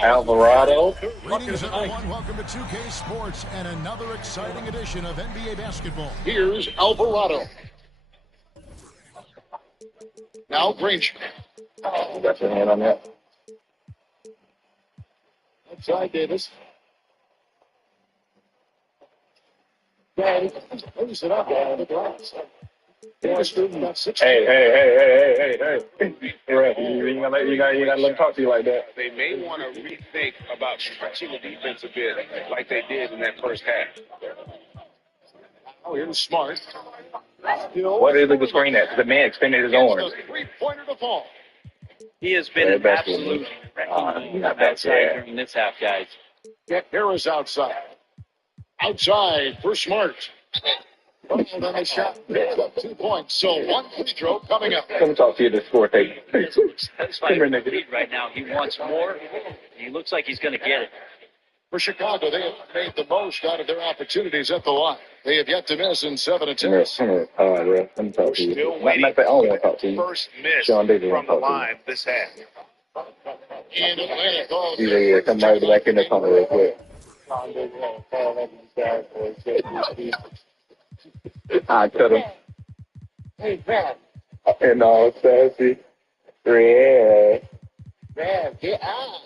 Alvarado. Greetings, everyone. Welcome to 2K Sports and another exciting edition of NBA basketball. Here's Alvarado. Now Granger. You got your hand on that? Outside Davis. Hey, close it up on the glass. Davis moving about 6. Hey. You gotta let him talk to you like that. They may want to rethink about stretching the defense a bit like they did in that first half. Oh, here's Smart. What is the screen at? The man extended his arms. Three-pointer to fall. He has been an absolute outside during this half, guys. Harris outside. Outside for Smart. Oh, then they shot 2 points. So one free throw coming up. Come talk to you to score tape. Satisfied with the lead right now. He wants more. He looks like he's going to get it. For Chicago, they have made the most out of their opportunities at the line. They have yet to miss in 7 attempts. Let me talk to you. Still waiting I only want to talk to you. First miss Sean Davis from the line this half. In Atlanta, Yeah, come right back in the corner real quick. I cut him. Hey, man. And all sassy. Yeah. Man, get out.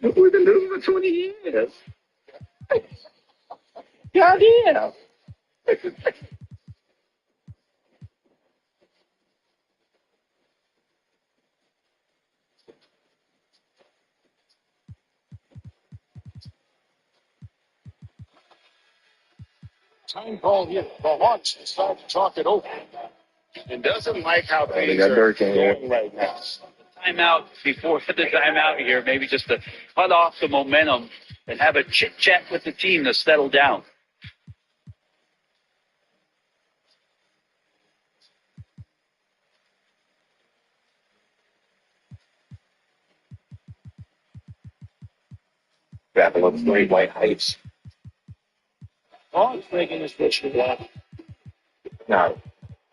We've been losing for 20 years. Goddamn. Time call here. The Hawks decide to talk it over. And doesn't like how things got are Dirk in here. going right now. Timeout before the timeout here, maybe just to cut off the momentum and have a chit-chat with the team to settle down. Battle of 3 white heights. Hawks making this mission block. No.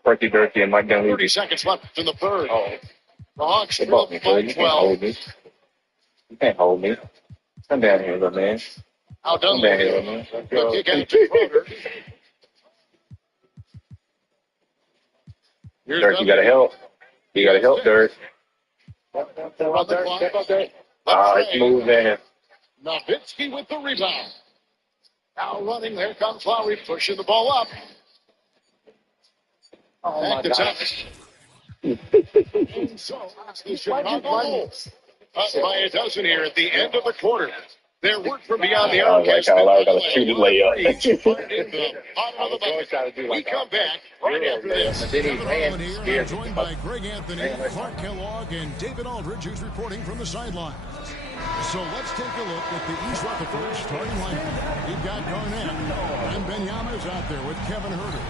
Perky Durkee and Mike Dunleavy. 30 seconds left in the third. Oh. The Hawks They drop bought me, by you can't hold 12. me. You can't hold me. Come down here, little man. Now Come down here, Dunleavy. little man. The kick out to Crowder. Here's Dirk, you gotta help. You gotta help, Dirk. On the clock. It's moving. Nowitzki with the rebound. Now running, there comes Lowry pushing the ball up. Back to Thomas. And so it's the Chicago Bulls up by a dozen here at the end of the quarter. Their work from beyond the arc has been Lowry got a shoot layup. We come back right after this. Here, I'm joined by Greg Anthony, Clark Kellogg, and David Aldridge, who's reporting from the sidelines. So let's take a look at the East Rutherford starting lineup. We've got Garnett, and Benyama's out there with Kevin Huerter.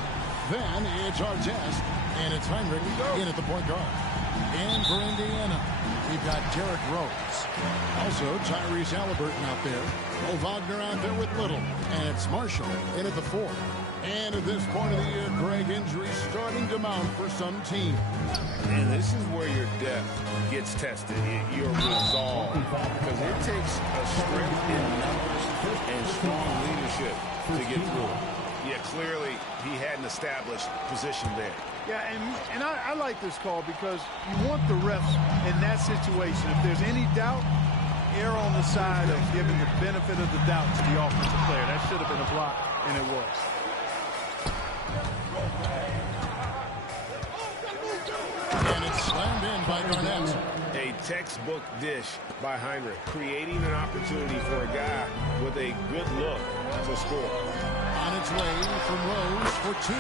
Then it's Artest, and it's Heinrich in at the point guard. And for Indiana, we've got Derrick Rose. Also, Tyrese Halliburton out there. Mo Wagner out there with Little. And it's Marshall in at the 4. And at this point of the year, Greg, injuries starting to mount for some teams. And this is where your depth gets tested, your resolve. Because it takes a strength in numbers and strong leadership to get through it. Yeah, clearly he had an established position there. Yeah, and I like this call because you want the refs in that situation. If there's any doubt, err on the side of giving the benefit of the doubt to the offensive player. That should have been a block, and it was. And it's slammed in by Garnett. A textbook dish by Heinrich, creating an opportunity for a guy with a good look to score. On its way from Rose for 2.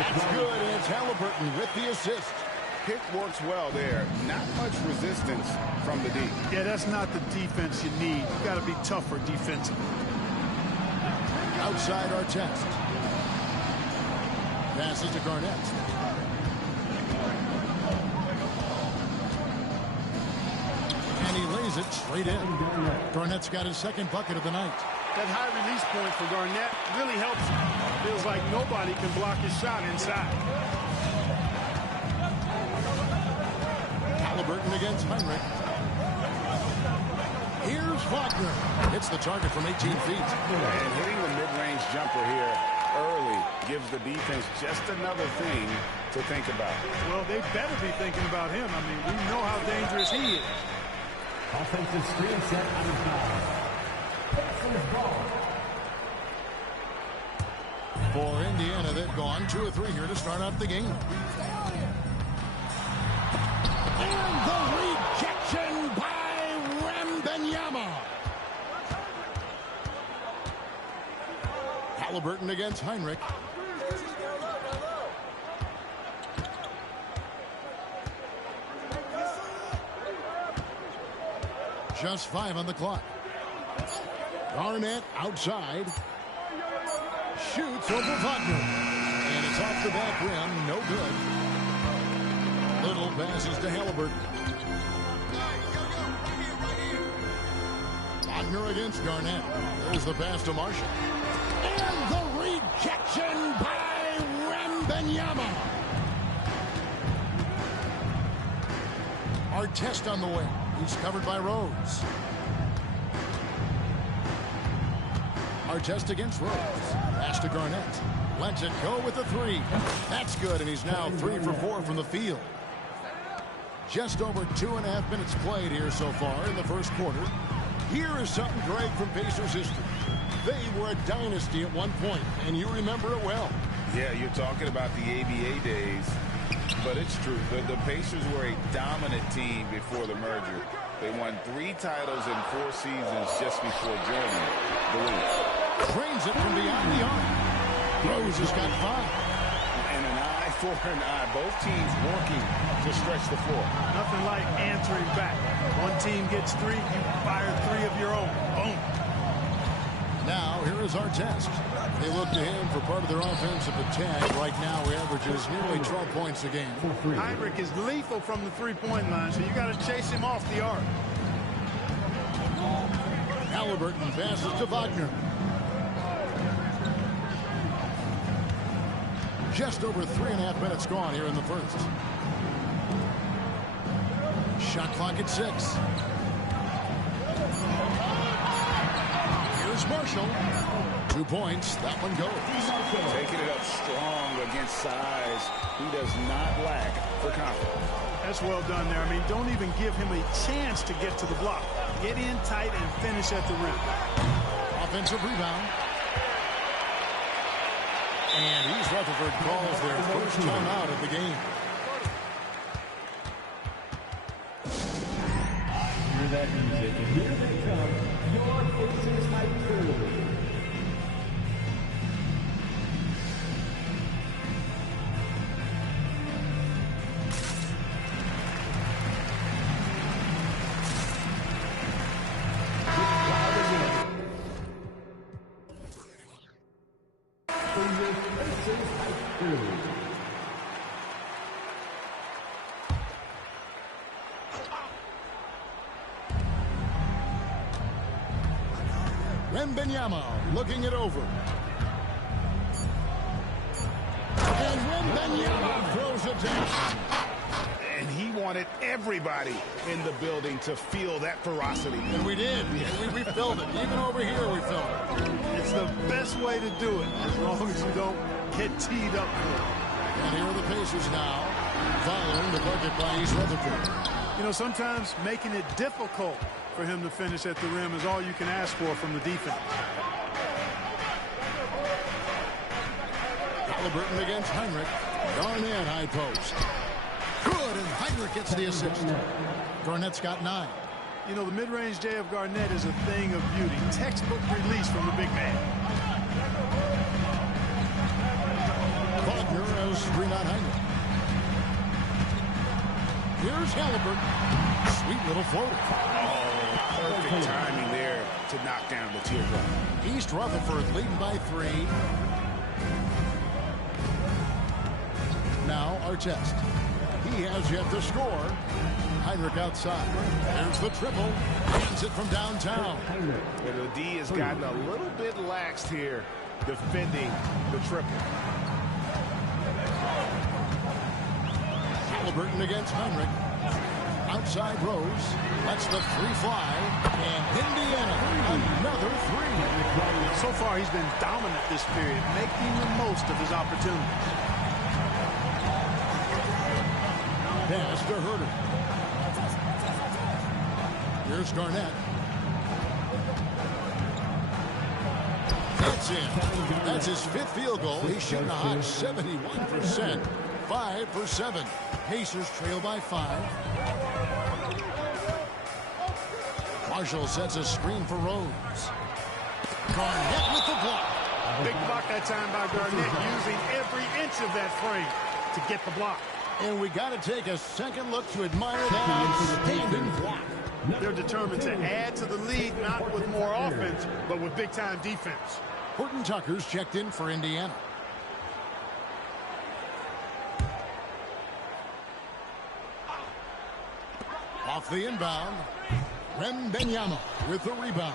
It's good, and it's Halliburton with the assist. Pick works well there. Not much resistance from the D. Yeah, that's not the defense you need. You got to be tougher defensively. Outside Artest. Passes to Garnett. And he lays it straight in. Garnett's got his second bucket of the night. That high release point for Garnett really helps him. Feels like nobody can block his shot inside. Halliburton against Heinrich. Here's Wagner. Hits the target from 18 feet. And hitting the mid-range jumper here early gives the defense just another thing to think about. Well, they better be thinking about him. I mean, we know how dangerous he is. Offensive screen set on his ball. For Indiana, they've gone 2 of 3 here to start out the game. And the rejection by Wembanyama. Halliburton against Heinrich. Just 5 on the clock. Garnett outside. Shoots over Wagner. And it's off the back rim. No good. Little passes to Halliburton. Wagner against Garnett. There's the pass to Marshall. And the rejection by Wembanyama. Artest on the way. He's covered by Rose. Artest against Rose. Pass to Garnett. Lets it go with the 3. That's good, and he's now 3 for 4 from the field. Just over 2.5 minutes played here so far in the first quarter. Here is something great from Pacers history. They were a dynasty at one point, and you remember it well. Yeah, you're talking about the ABA days. But it's true. The Pacers were a dominant team before the merger. They won 3 titles in 4 seasons just before joining the league. Drains it from beyond the arc. Rose has got 5. And an eye for an eye. Both teams working to stretch the floor. Nothing like answering back. One team gets 3, you fire 3 of your own. Boom. Now, here is Artest. They look to him for part of their offensive attack. Right now, he averages nearly 12 points a game. Heinrich is lethal from the 3-point line, so you got to chase him off the arc. Halliburton passes to Wagner. Just over 3.5 minutes gone here in the first. Shot clock at 6. Here's Marshall. 2 points. That one goes. Taking it up strong against size. He does not lack for confidence. That's well done there. I mean, don't even give him a chance to get to the block. Get in tight and finish at the rim. Offensive rebound. And East Rutherford calls their first timeout of the game. Hear that music, and here they come, your Pacers Hype Crew. Wembanyama looking it over. And Wembanyama throws it down. And he wanted everybody in the building to feel that ferocity. And we did. We felt it. Even over here we felt it. It's the best way to do it, as long as you don't get teed up for it. And here are the Pacers now, following the bucket by East Rutherford. You know, sometimes making it difficult for him to finish at the rim is all you can ask for from the defense. Halliburton against Heinrich. Garnett high post. Good, and Heinrich gets the assist. Garnett's got 9. You know, the mid-range J of Garnett is a thing of beauty. Textbook release from the big man. Wagner has screen on Heinrich. Here's Halliburton. Sweet little floater. Perfect timing there to knock down the teardrop. East Rutherford leading by 3. Now Artest. He has yet to score. Heinrich outside. There's the triple. Hands it from downtown. And the D has gotten a little bit laxed here defending the triple. Halliburton against Heinrich. Outside Rose. Lets the three fly. And Indiana, another three. So far, he's been dominant this period, making the most of his opportunities. Pass to Herter. Here's Garnett. That's in. That's his fifth field goal. He's shooting a hot 71%. 5 for 7. Pacers trail by 5. Marshall sets a screen for Rose. Garnett with the block. Big block that time by Garnett, using every inch of that frame to get the block. And we got to take a second look to admire that outstanding block. They're determined to add to the lead, not with more offense, but with big-time defense. Horton Tucker's checked in for Indiana. Off the inbound, Mynba with the rebound.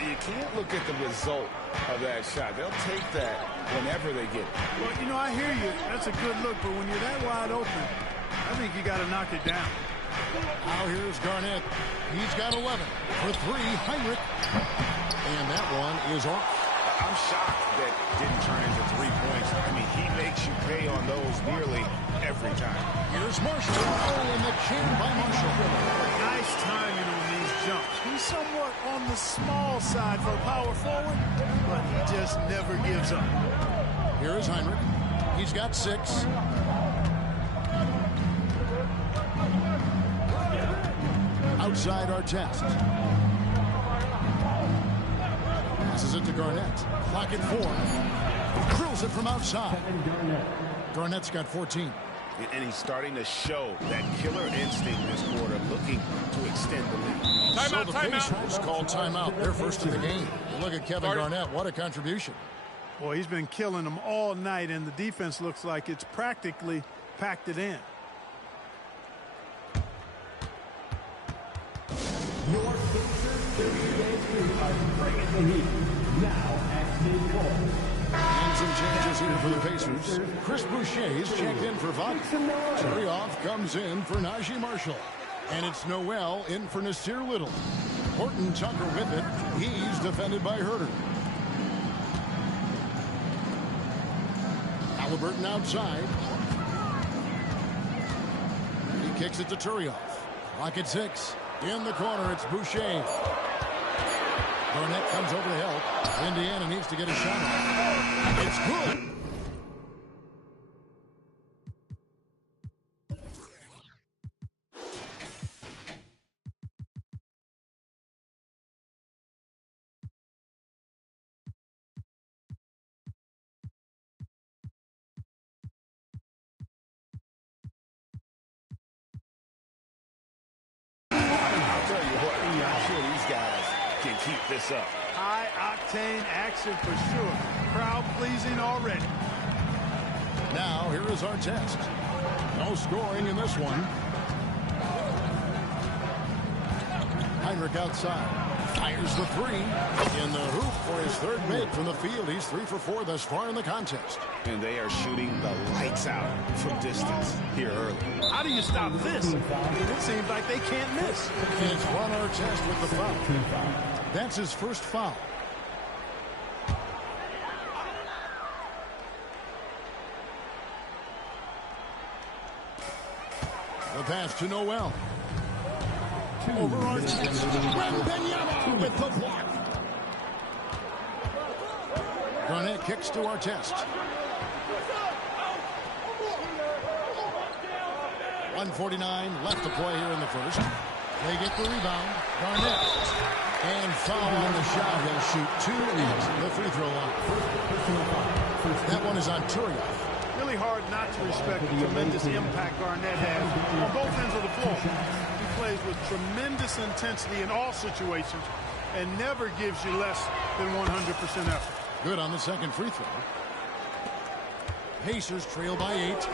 You can't look at the result of that shot. They'll take that whenever they get it. Well, you know, I hear you. That's a good look, but when you're that wide open, I think you got to knock it down. Now here's Garnett. He's got 11 for 3. Heinrich. And that one is off. I'm shocked that didn't turn into 3 points. I mean, he makes you pay on those nearly every time. Here's Marshall. Oh, and the chin by Marshall. Nice timing on these jumps. He's somewhat on the small side for a power forward, but he just never gives up. Here is Heinrich. He's got 6. Outside our test. Passes it to Garnett. Clock at 4. Drills it from outside. Garnett's got 14. And he's starting to show that killer instinct this quarter, looking to extend the lead. So the Pacers called timeout. They're first in the game. Look at Kevin Garnett. What a contribution. Boy, he's been killing them all night, and the defense looks like it's practically packed it in. Your Pacers are bringing the heat. Now at midcourt. And some changes here for the Pacers. Chris Boucher's checked in for Vaughn. Turioff comes in for Najee Marshall. And it's Noel in for Nasir Little. Horton Tucker with it. He's defended by Herter. Halliburton outside. He kicks it to Turioff. Clock at 6. In the corner, it's Boucher. Garnett comes over to help. Indiana needs to get a shot off. It's good. Keep this up. High-octane action for sure. Crowd-pleasing already. Now, here is our test. No scoring in this one. Heinrich outside. Fires the 3. In the hoop for his third make from the field. He's 3 for 4 thus far in the contest. And they are shooting the lights out from distance here early. How do you stop this? It seems like they can't miss. And it's run our test with the foul. That's his first foul. The pass to Noel. Over our chest. Wembanyama with the block. Garnett kicks to our test. 1:49 left to play here in the first. They get the rebound. Garnett. And foul on the shot. He'll shoot 2 at the free throw line. That one is on Turioff. Really hard not to respect the tremendous impact Garnett has on both ends of the floor. He plays with tremendous intensity in all situations and never gives you less than 100% effort. Good on the second free throw. Pacers trail by 8.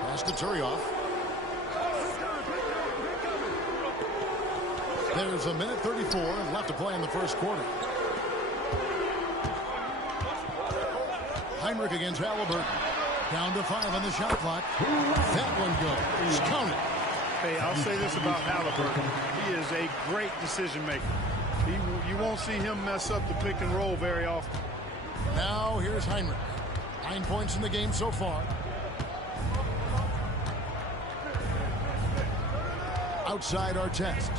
Pass to Turioff. There's 1:34 left to play in the first quarter. Heinrich against Halliburton. Down to 5 on the shot clock. That one goes. Count it. Hey, I'll say this about Halliburton. He is a great decision maker. You won't see him mess up the pick and roll very often. Now here's Heinrich. 9 points in the game so far. Outside our test.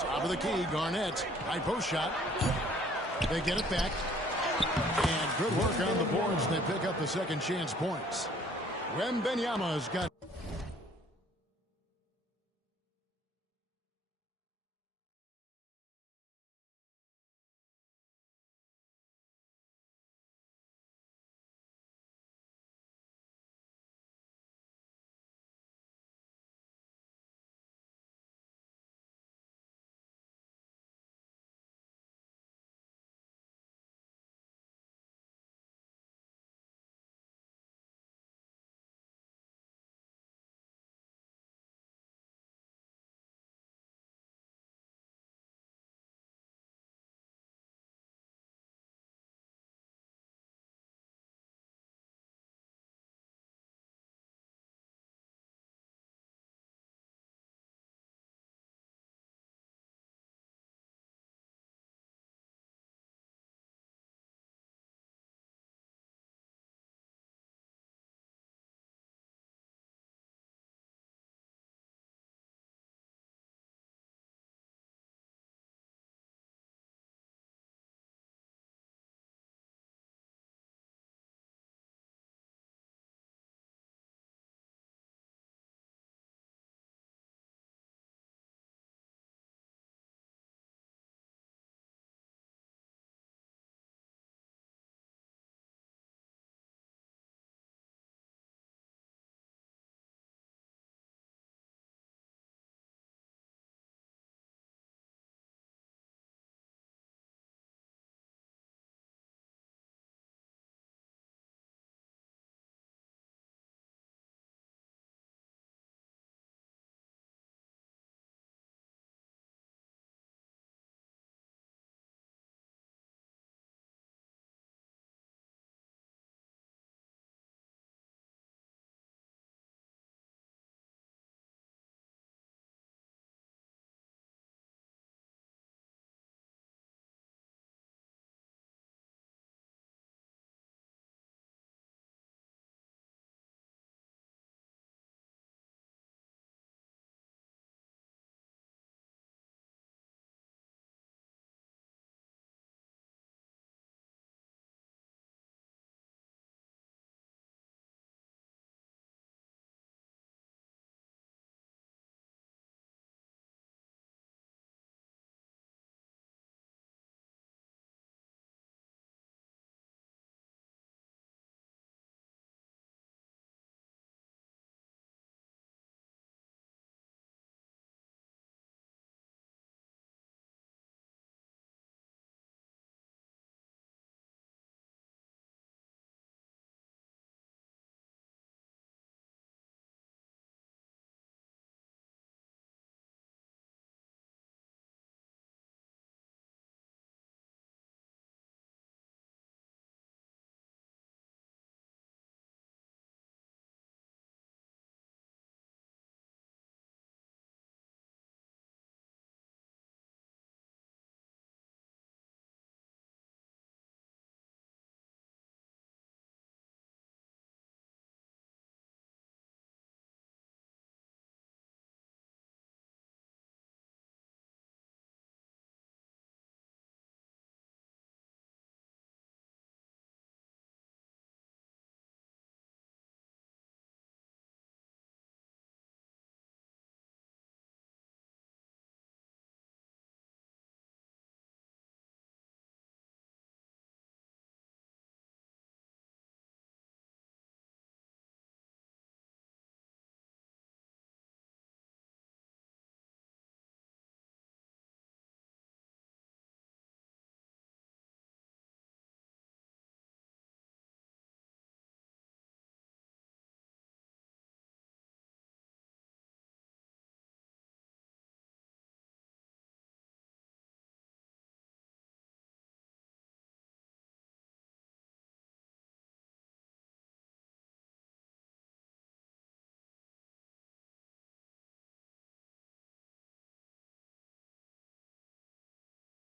Top of the key, Garnett. High post shot. They get it back. And good work on the boards. They pick up the second chance points. Wembanyama's got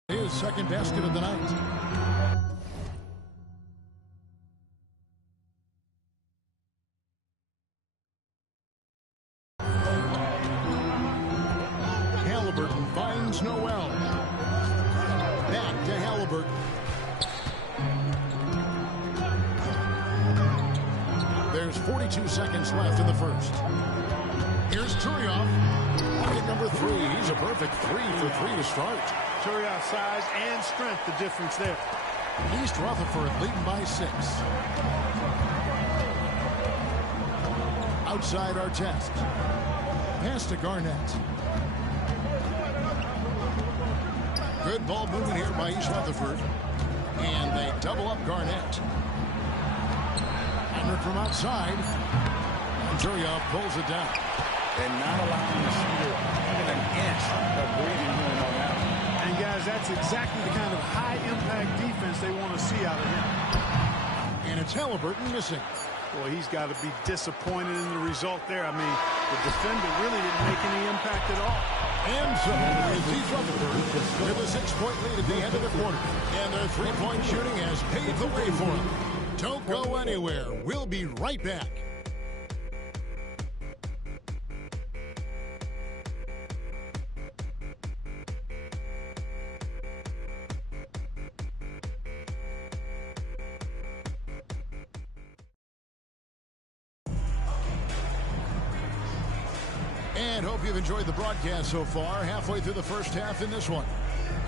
His second basket of the night. Halliburton finds Noel. Back to Halliburton. There's 42 seconds left in the first. Here's Turioff. Pocket number 3. He's a perfect 3 for 3 to start. Turioff's size and strength, the difference there. East Rutherford leading by 6. Outside our test. Pass to Garnett. Good ball movement here by East Rutherford. And they double up Garnett. Heinrich from outside. And Turioff pulls it down. And not allowing the shooter even an inch of breathing room on that one. And guys, that's exactly the kind of high-impact defense they want to see out of him. And it's Halliburton missing. Boy, he's got to be disappointed in the result there. I mean, the defender really didn't make any impact at all. And so it's East Rutherford with a 6-point lead at the end of the quarter. And their three-point shooting has paved the way for them. Don't go anywhere. We'll be right back. And hope you've enjoyed the broadcast so far. Halfway through the first half in this one.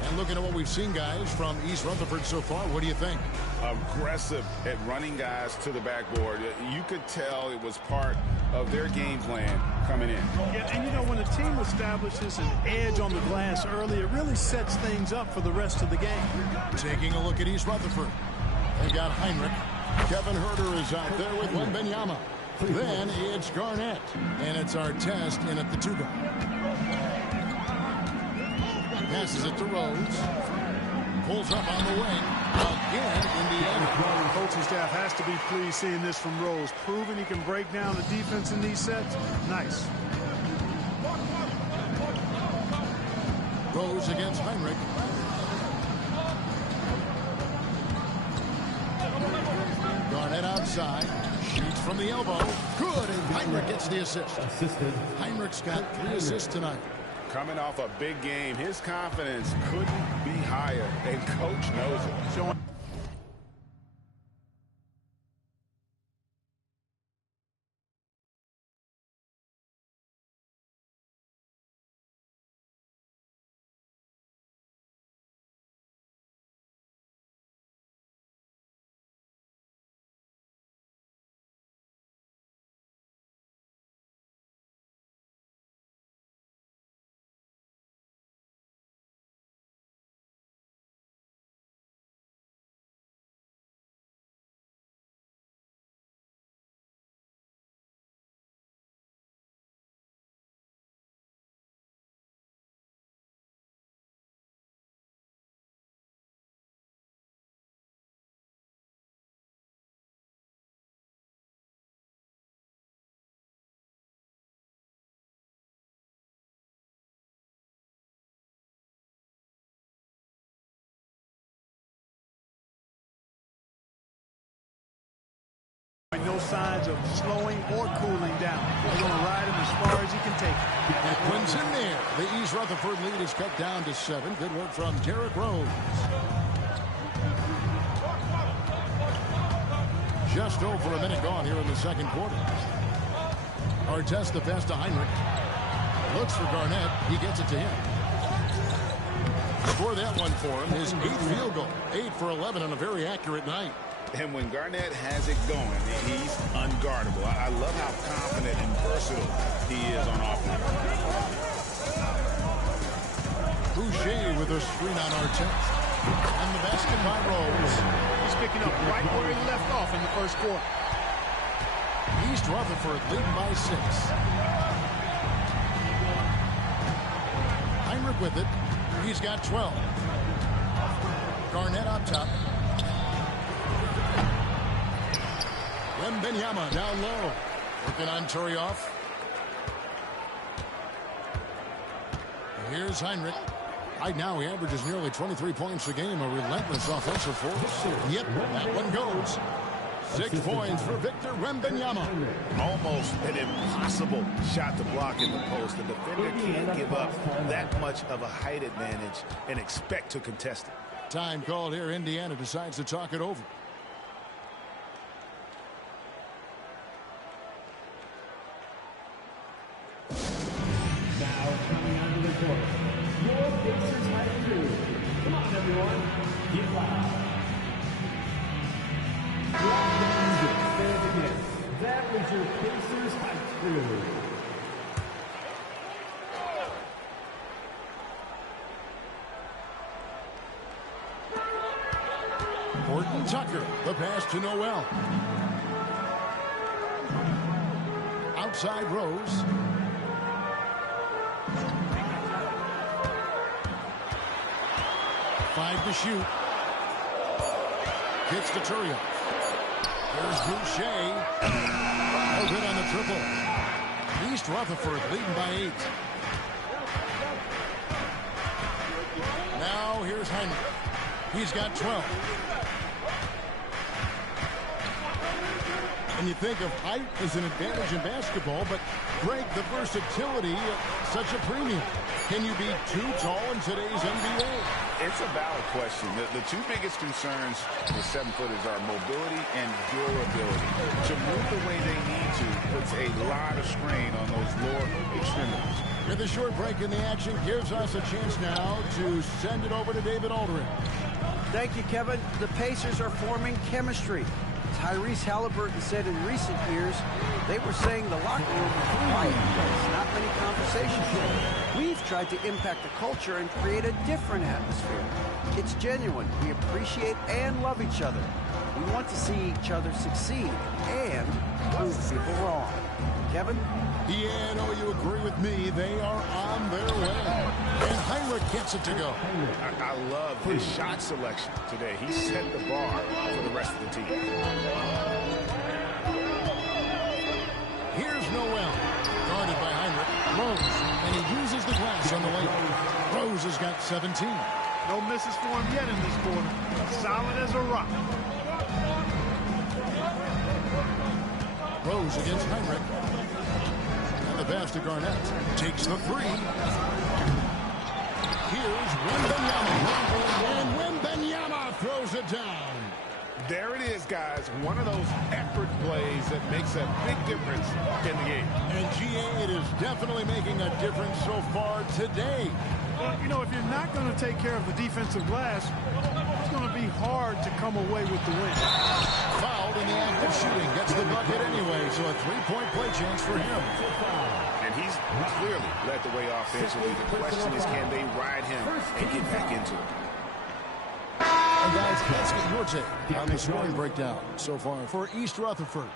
And looking at what we've seen, guys, from East Rutherford so far, what do you think? Aggressive at running guys to the backboard. You could tell it was part of their game plan coming in. Yeah, and you know, when a team establishes an edge on the glass early, it really sets things up for the rest of the game. Taking a look at East Rutherford. They've got Heinrich. Kevin Herter is out there with Mynba. Then it's Garnett. And it's our test in at the 2-guard. Passes it to Rose. Pulls up on the wing. Again, Indiana. The coaching staff has to be pleased seeing this from Rose. Proving he can break down the defense in these sets. Nice. Rose against Heinrich. Garnett outside. Shoots from the elbow. Good, and Heinrich gets the assist. Heinrich's got 3 assists tonight. Coming off a big game, his confidence couldn't be higher, and coach knows it. No signs of slowing or cooling down. They're going to ride him as far as he can take it. That one's in there. The East Rutherford lead is cut down to 7. Good work from Derrick Rose. Just over a minute gone here in the second quarter. Artest the pass to Heinrich. Looks for Garnett. He gets it to him. Score that one for him. His 8th field goal. 8 for 11 on a very accurate night. And when Garnett has it going, he's unguardable. I love how confident and versatile he is on offense. Boucher with a screen on Artest. And the basket by Rose. He's picking up right where he left off in the first quarter. East Rutherford leading by 6. Heinrich with it. He's got 12. Garnett up top. Mynba down low. Working on Turioff. Here's Heinrich. Right now, he averages nearly 23 points a game, a relentless offensive force. Yep, that one goes. 6 points for Victor Wembanyama. Almost an impossible shot to block in the post. The defender can't give up that much of a height advantage and expect to contest it. Time called here. Indiana decides to talk it over. Now coming onto the court, your Pacers high crew. Come on, everyone, get loud. That was your Pacers high crew. Horton Tucker, the pass to Noel. Outside Rose. Five to shoot. Hits to Turio. There's Boucher. No good on the triple. East Rutherford leading by 8. Now here's Heinrich. He's got 12. And you think of height as an advantage in basketball, but Greg, the versatility at such a premium. Can you be too tall in today's NBA? It's a valid question. The two biggest concerns with 7-footers are mobility and durability. To move the way they need to puts a lot of strain on those lower extremities. With a short break in the action gives us a chance now to send it over to David Aldridge. Thank you, Kevin. The Pacers are forming chemistry. Tyrese Halliburton said in recent years, they were saying the locker room was a quiet place, not many conversations. We've tried to impact the culture and create a different atmosphere. It's genuine. We appreciate and love each other. We want to see each other succeed and prove people wrong. Kevin? Yeah, no, you agree with me. They are on their way. And Heinrich gets it to go. I love his shot selection today. He set the bar for the rest of the team. Here's Noel. Guarded by Heinrich. Rose. And he uses the glass on the layup. Rose has got 17. No misses for him yet in this quarter. Solid as a rock. Rose against Heinrich. And the pass to Garnett. Takes the 3. Here's Wembanyama. And Wembanyama throws it down. There it is, guys. One of those effort plays that makes a big difference in the game. And GA, it is definitely making a difference so far today. Well, you know, if you're not going to take care of the defensive glass, it's going to be hard to come away with the win. Fouled in the act of shooting. Gets the bucket anyway, so a 3-point play chance for him. And he's clearly led the way offensively. The question is, can they ride him and get back into it? And guys, let's get your take on the scoring breakdown so far for East Rutherford.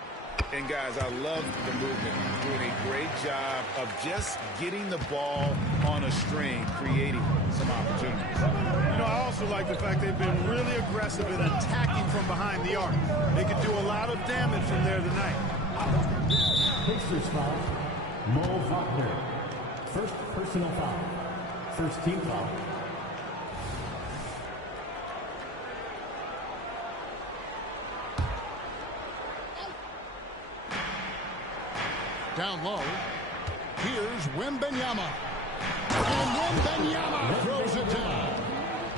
And guys, I love the movement. Doing a great job of just getting the ball on a string, creating some opportunities. You know, I also like the fact they've been really aggressive in attacking from behind the arc. They could do a lot of damage from there tonight. Pacers foul. Mo Wagner. First personal foul. First team foul. Down low. Here's Wembanyama. And Wembanyama throws it down.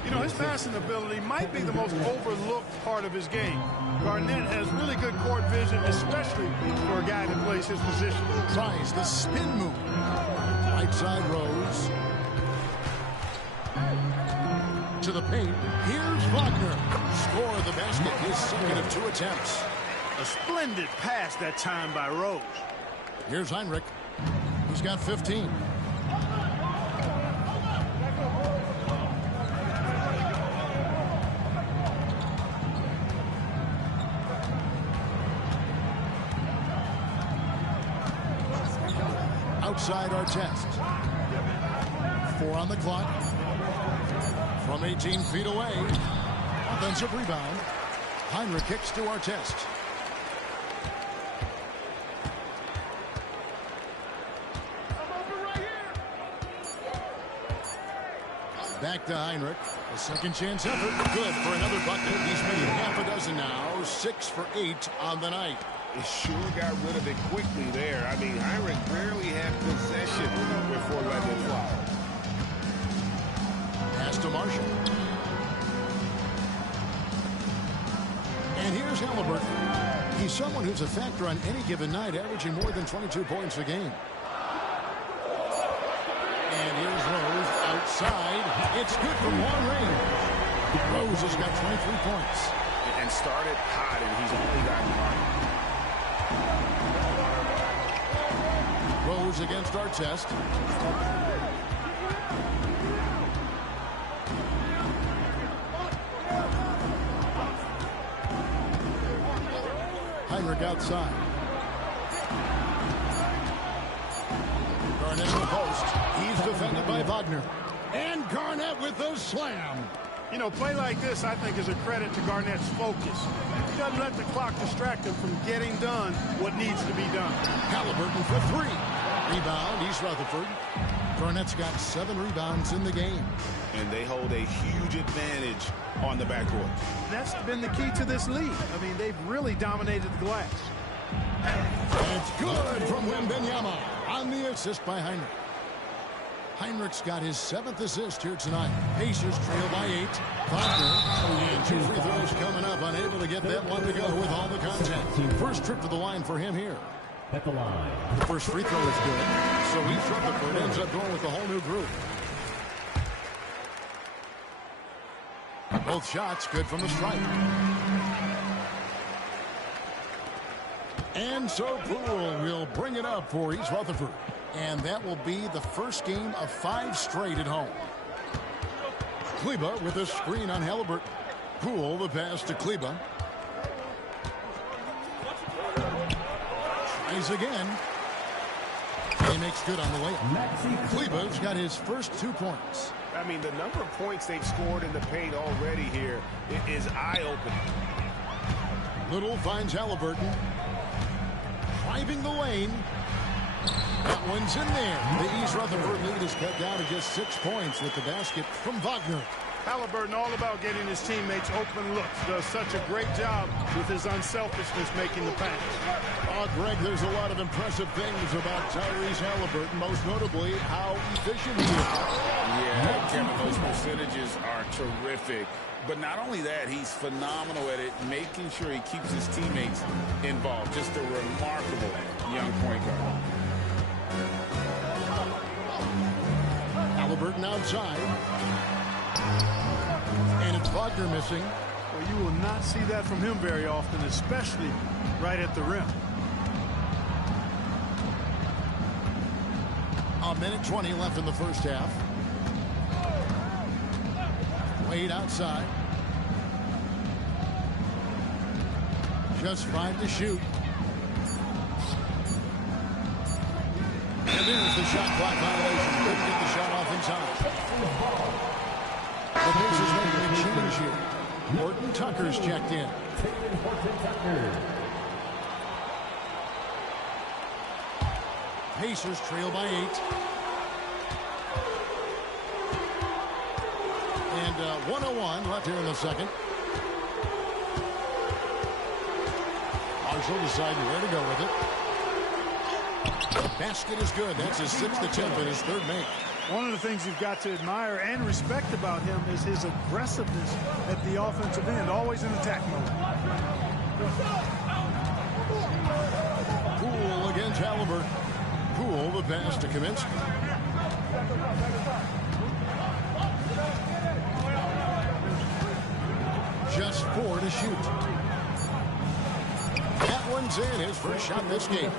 You know, his passing ability might be the most overlooked part of his game. Garnett has really good court vision, especially for a guy that plays his position. Tries the spin move. Right side Rose. To the paint. Here's Wagner. Score the basket. His second of 2 attempts. A splendid pass that time by Rose. Here's Heinrich. He's got 15. Outside our test. 4 on the clock. From 18 feet away. Offensive rebound. Heinrich kicks to our test. Back to Heinrich. A second chance effort. Good for another bucket. He's made half a dozen now. 6 for 8 on the night. He sure got rid of it quickly there. I mean, Heinrich barely had possession before letting it fly. Pass to Marshall. And here's Halliburton. He's someone who's a factor on any given night, averaging more than 22 points a game. And here's Rose outside. It's good from long range. Rose has got 23 points. And started hot, and he's only gotten hot. Rose against Artest. Heinrich outside. Garnett in the post. He's defended by Wagner. And Garnett with the slam. You know, play like this, I think, is a credit to Garnett's focus. He doesn't let the clock distract him from getting done what needs to be done. Halliburton for 3. Rebound, East Rutherford. Garnett's got 7 rebounds in the game. And they hold a huge advantage on the backcourt. That's been the key to this league. I mean, they've really dominated the glass. It's good from Wembanyama on the assist by Heinrich. Heinrich's got his 7th assist here tonight. Pacers trail by 8. Wagner, and 2 free throws coming up. Unable to get that one to go with all the contact. First trip to the line for him here. At the line. The first free throw is good. So East Rutherford ends up going with a whole new group. Both shots good from the stripe. And so Poole will bring it up for East Rutherford. And that will be the first game of 5 straight at home. Kleba with a screen on Halliburton. Poole the pass to Kleba. Tries again. He makes good on the layup. Kleba's got his first 2 points. I mean, the number of points they've scored in the paint already here is eye-opening. Little finds Halliburton. Driving the lane. That one's in there. The East Rutherford lead is cut down to just 6 points with the basket from Wagner. Halliburton all about getting his teammates open looks. Does such a great job with his unselfishness making the pass. Oh, Greg, there's a lot of impressive things about Tyrese Halliburton, most notably how efficient he is. Yeah, Kevin, those percentages are terrific. But not only that, he's phenomenal at it, making sure he keeps his teammates involved. Just a remarkable young point guard. Halliburton outside. And it's Wagner missing. Well, you will not see that from him very often, especially right at the rim. A minute 20 left in the first half. Wade outside. Just 5 to shoot. And there's the shot clock violation. Couldn't get the shot off in time. The Pacers making a change here. Horton Tucker's checked in. Pacers trail by 8. And 1:01 left here in the second. Marshall deciding where to go with it. The basket is good. That's his 6th attempt and his 3rd make. One of the things you've got to admire and respect about him is his aggressiveness at the offensive end, always in attack mode. Poole against Halliburton. Poole the pass to Kaminsky. Just 4 to shoot. That one's in, his first shot this game.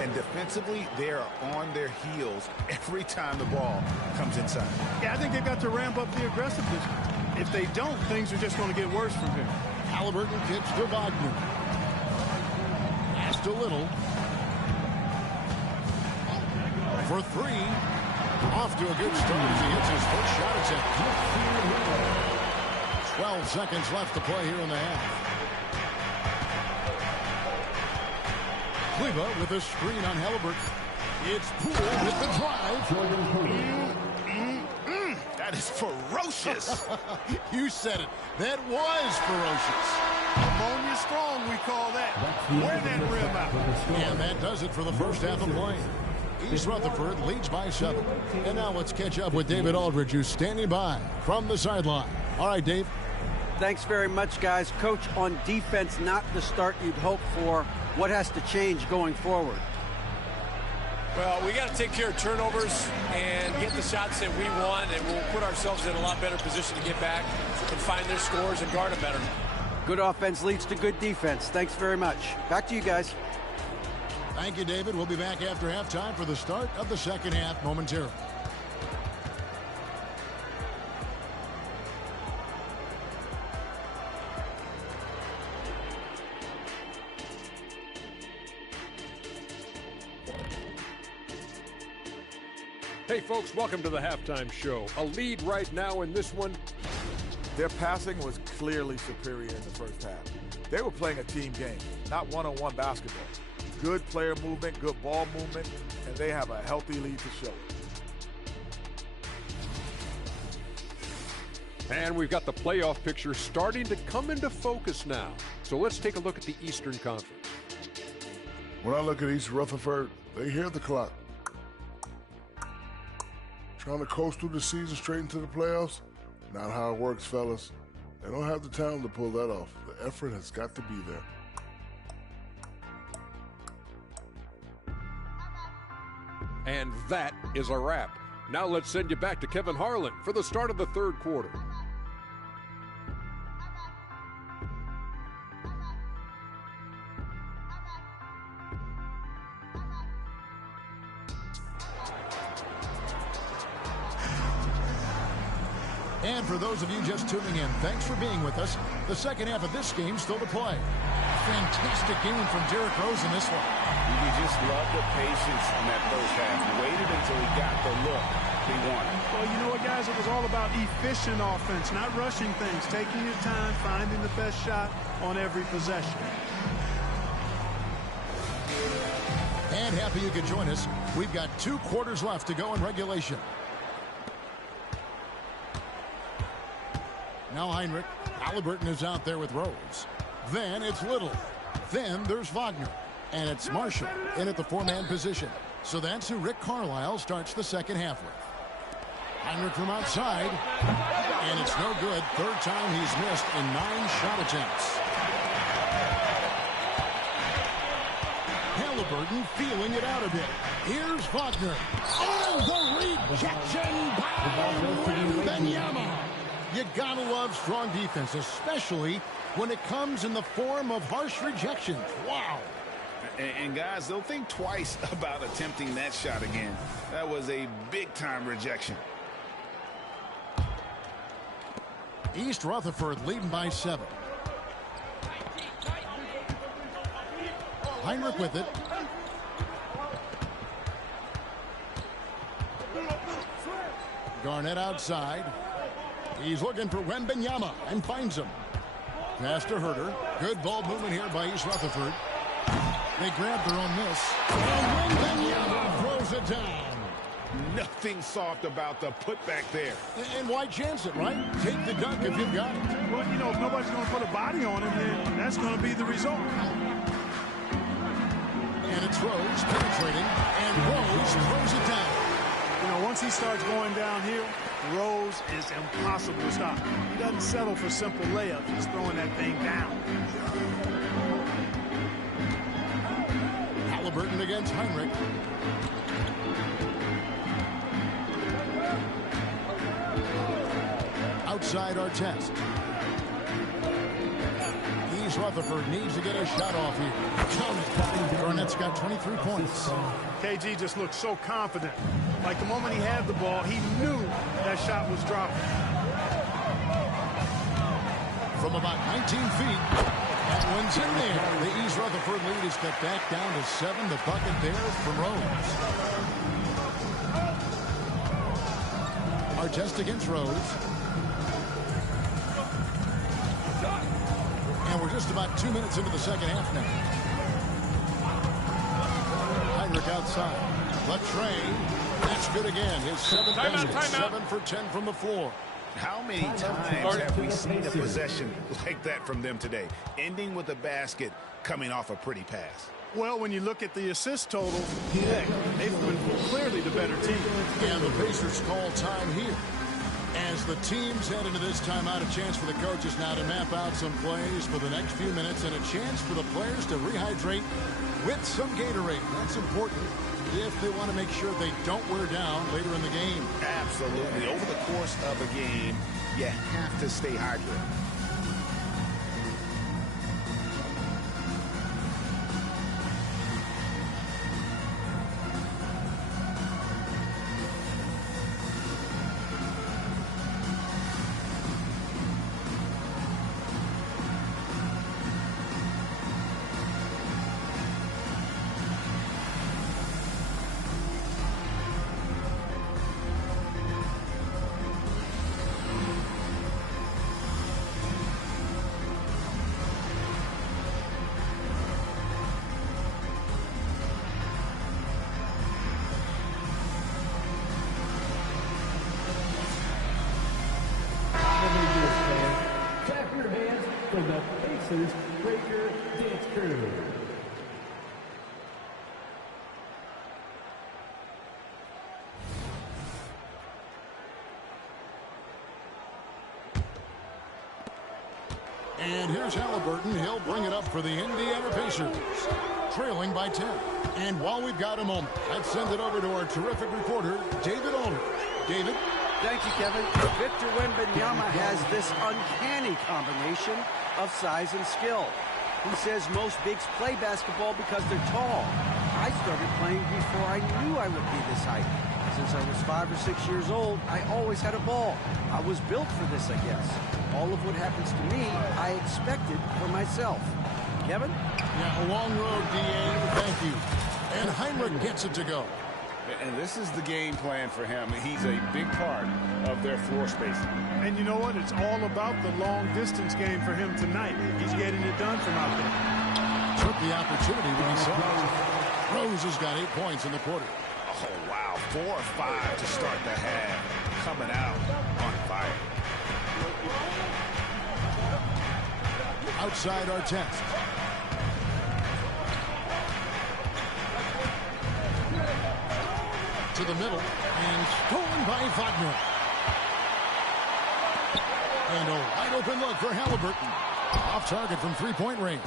And defensively, they are on their heels every time the ball comes inside. Yeah, I think they've got to ramp up the aggressiveness. If they don't, things are just going to get worse from here. Halliburton kicks to Wagner. Pass to Little. For 3. Off to a good start as he hits his first shot attempt. 12 seconds left to play here in the half. Kleba with a screen on Halliburton. It's Poole with the drive. That's That is ferocious. You said it. That was ferocious. Ammonia strong, we call that. Wear that rim out. And that does it for the first half of play. East Rutherford leads by 7. And now let's catch up with David Aldridge, who's standing by from the sideline. All right, Dave. Thanks very much, guys. Coach, on defense, not the start you'd hope for. What has to change going forward? Well, we got to take care of turnovers and get the shots that we want, and we'll put ourselves in a lot better position to get back and find their scores and guard them better. Good offense leads to good defense. Thanks very much. Back to you guys. Thank you, David. We'll be back after halftime for the start of the second half momentarily. Hey folks, welcome to the halftime show. A lead right now in this one. Their passing was clearly superior in the first half. They were playing a team game, not one-on-one basketball. Good player movement, good ball movement, and they have a healthy lead to show it. And we've got the playoff picture starting to come into focus now. So let's take a look at the Eastern Conference. When I look at East Rutherford, they hear the clock. Trying to coast through the season straight into the playoffs? Not how it works, fellas. They don't have the talent to pull that off. The effort has got to be there. And that is a wrap. Now let's send you back to Kevin Harlan for the start of the third quarter. And for those of you just tuning in, thanks for being with us. The second half of this game still to play. Fantastic game from Derrick Rose in this one. You just love the patience in that first half. Waited until he got the look he wanted. Well, you know what, guys? It was all about efficient offense, not rushing things, taking your time, finding the best shot on every possession. And happy you could join us. We've got 2 quarters left to go in regulation. Now Heinrich. Halliburton is out there with Rose. Then it's Little. Then there's Wagner. And it's Marshall in at the 4-man position. So that's who Rick Carlisle starts the second half with. Heinrich from outside. And it's no good. Third time he's missed in 9 shot attempts. Halliburton feeling it out a bit. Here's Wagner. Oh, the rejection by Mynba. You gotta love strong defense, especially when it comes in the form of harsh rejections. Wow. And guys, they'll think twice about attempting that shot again. That was a big-time rejection. East Rutherford leading by 7. Heinrich with it. Garnett outside. He's looking for Wembanyama and finds him. Pass to Herter. Good ball movement here by East Rutherford. They grab their own miss. And Wembanyama throws it down. Nothing soft about the putback there. And why chance it, right? Take the dunk if you've got it. Well, you know, if nobody's going to put a body on him, then that's going to be the result. And it's Rose penetrating. And Rose throws it down. You know, once he starts going downhill, Rose is impossible to stop. He doesn't settle for simple layups. He's throwing that thing down. Halliburton against Heinrich. Outside our test. East Rutherford needs to get a shot off here. Count it. Garnett's got 23 points. KG just looked so confident. Like the moment he had the ball, he knew that shot was dropping. From about 19 feet, that one's in there. The East Rutherford lead is cut back down to 7. The bucket there from Rose. Our test against Rose. And we're just about 2 minutes into the second half now. Heinrich outside. Latrey That's good again. His seventh basket, 7 for 10 from the floor. How many times have we seen a possession like that from them today, ending with a basket coming off a pretty pass? Well, when you look at the assist totals, heck, they've been clearly the better team. And the Pacers call time here. As the teams head into this timeout, a chance for the coaches now to map out some plays for the next few minutes and a chance for the players to rehydrate with some Gatorade. That's important if they want to make sure they don't wear down later in the game. Absolutely. Over the course of a game, you have to stay hydrated. from the Pacers Breaker Dance Crew. And here's Halliburton. He'll bring it up for the Indiana Pacers, trailing by 10. And while we've got a moment, let's send it over to our terrific reporter, David Aldridge. David? Thank you, Kevin. Victor Wembanyama has this uncanny combination of size and skill. He says most bigs play basketball because they're tall. I started playing before I knew I would be this height. Since I was 5 or 6 years old, I always had a ball. I was built for this, I guess. All of what happens to me, I expected for myself. Kevin? Yeah, a long road, D.A. Thank you. And Heinrich gets it to go. And this is the game plan for him. He's a big part of their floor spacing. And you know what? It's all about the long-distance game for him tonight. He's getting it done from out there. Took the opportunity when he saw it. Rose has got 8 points in the quarter. Oh, wow. 4 or 5 to start the half. Coming out on fire. Outside our test. To the middle, and stolen by Wagner. And a wide open look for Halliburton. Off target from three-point range.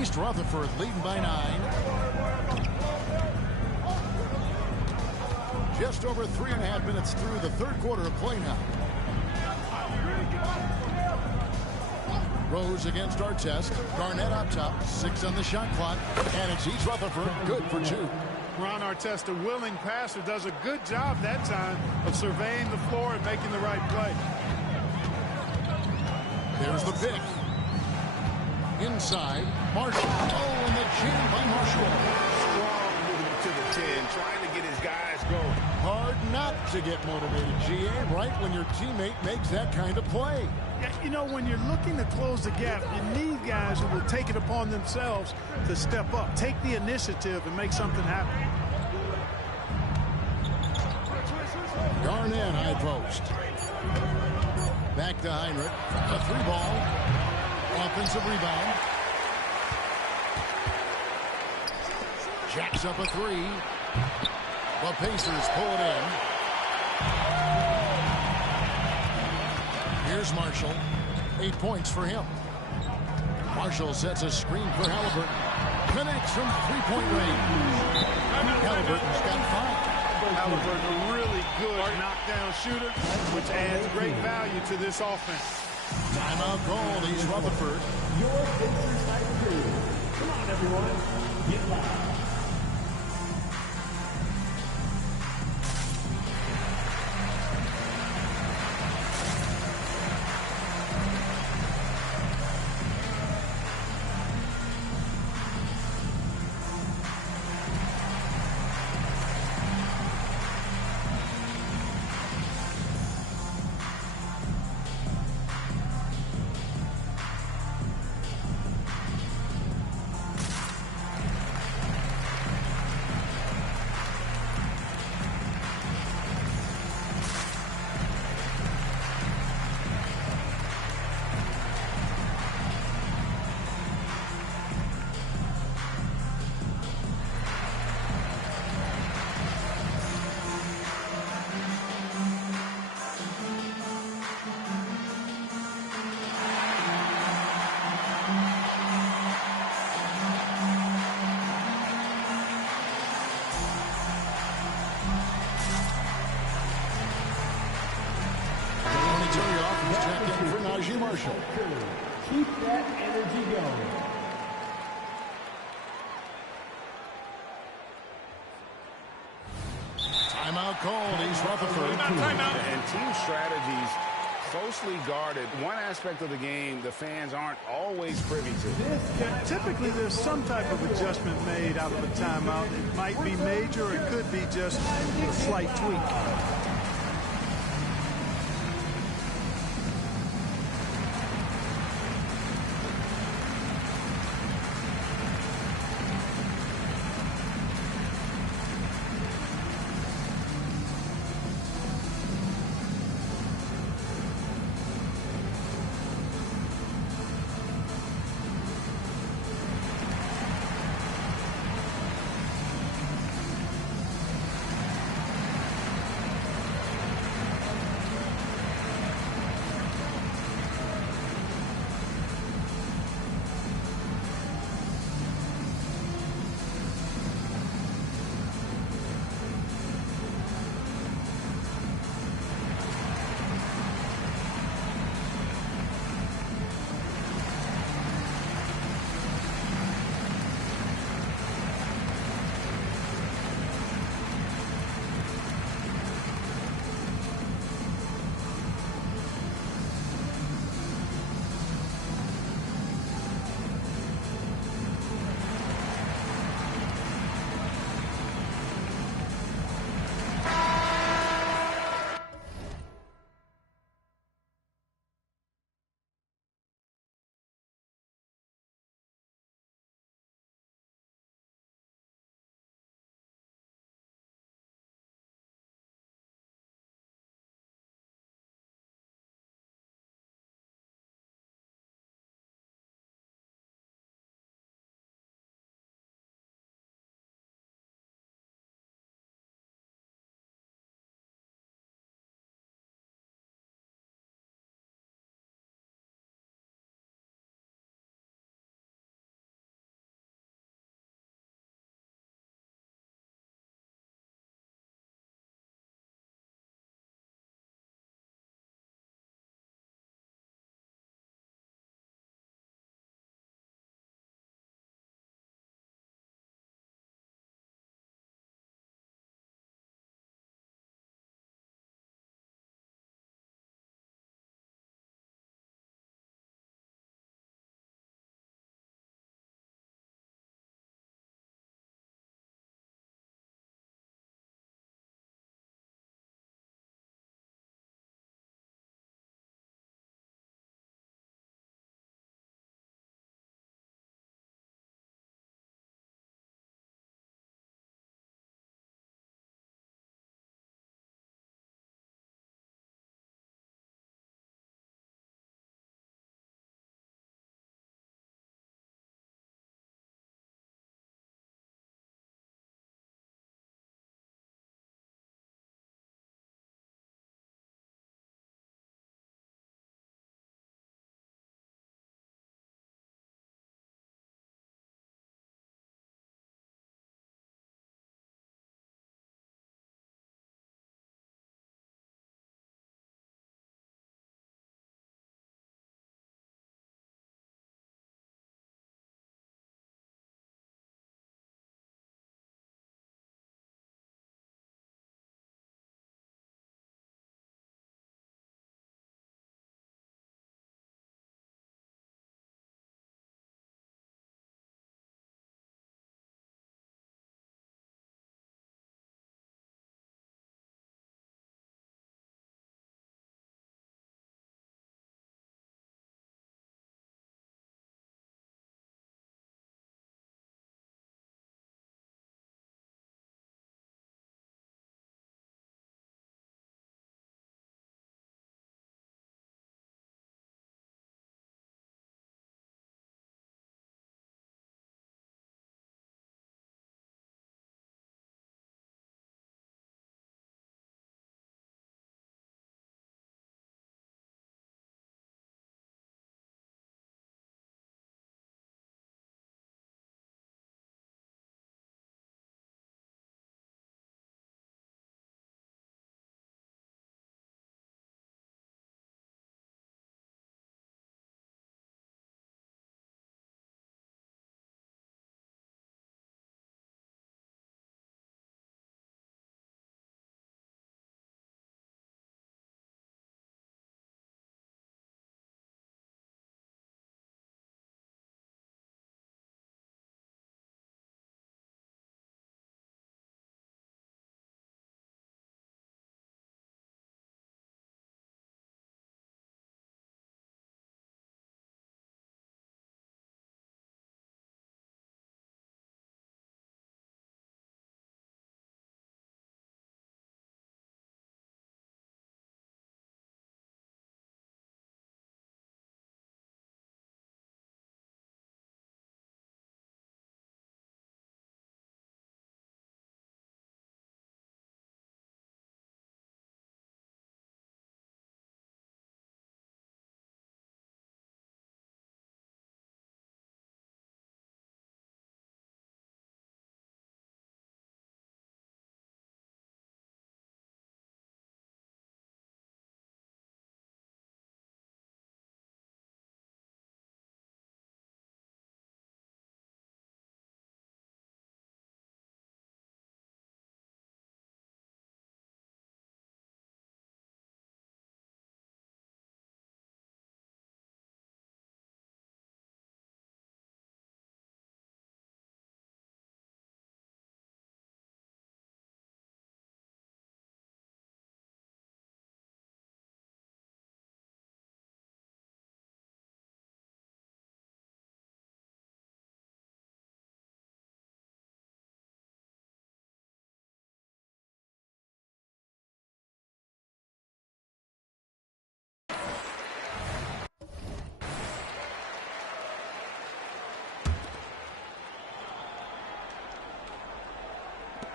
East Rutherford leading by 9. Just over 3.5 minutes through the third quarter of play now. Rose against Artest. Garnett up top. 6 on the shot clock. And it's East Rutherford. Good for 2. Ron Artest, a willing passer, does a good job that time of surveying the floor and making the right play. There's the pick. Inside, Marshall. Oh, and the jam by Marshall. Strong movement to the 10, trying to get his guys going. Hard not to get motivated, GA, right when your teammate makes that kind of play. Yeah, you know, when you're looking to close the gap, you need guys who will take it upon themselves to step up, take the initiative, and make something happen. Garnett, high post. Back to Heinrich. A 3-ball. Offensive rebound. Jacks up a 3. The Pacers pull it in. Here's Marshall. 8 points for him. Marshall sets a screen for Halliburton. Connects from three-point range. Halliburton's got 5. Halliburton, a really good knockdown shooter, which adds great value to this offense. Timeout called, East Rutherford. Your Pacers Night 2. Come on, everyone. Get loud. in for Najee Marshall. Keep that energy going. Timeout called. East Rutherford. Timeout. And team strategies closely guarded. One aspect of the game the fans aren't always privy to. Typically, there's some type of adjustment made out of a timeout. It might be major, or it could be just a slight tweak.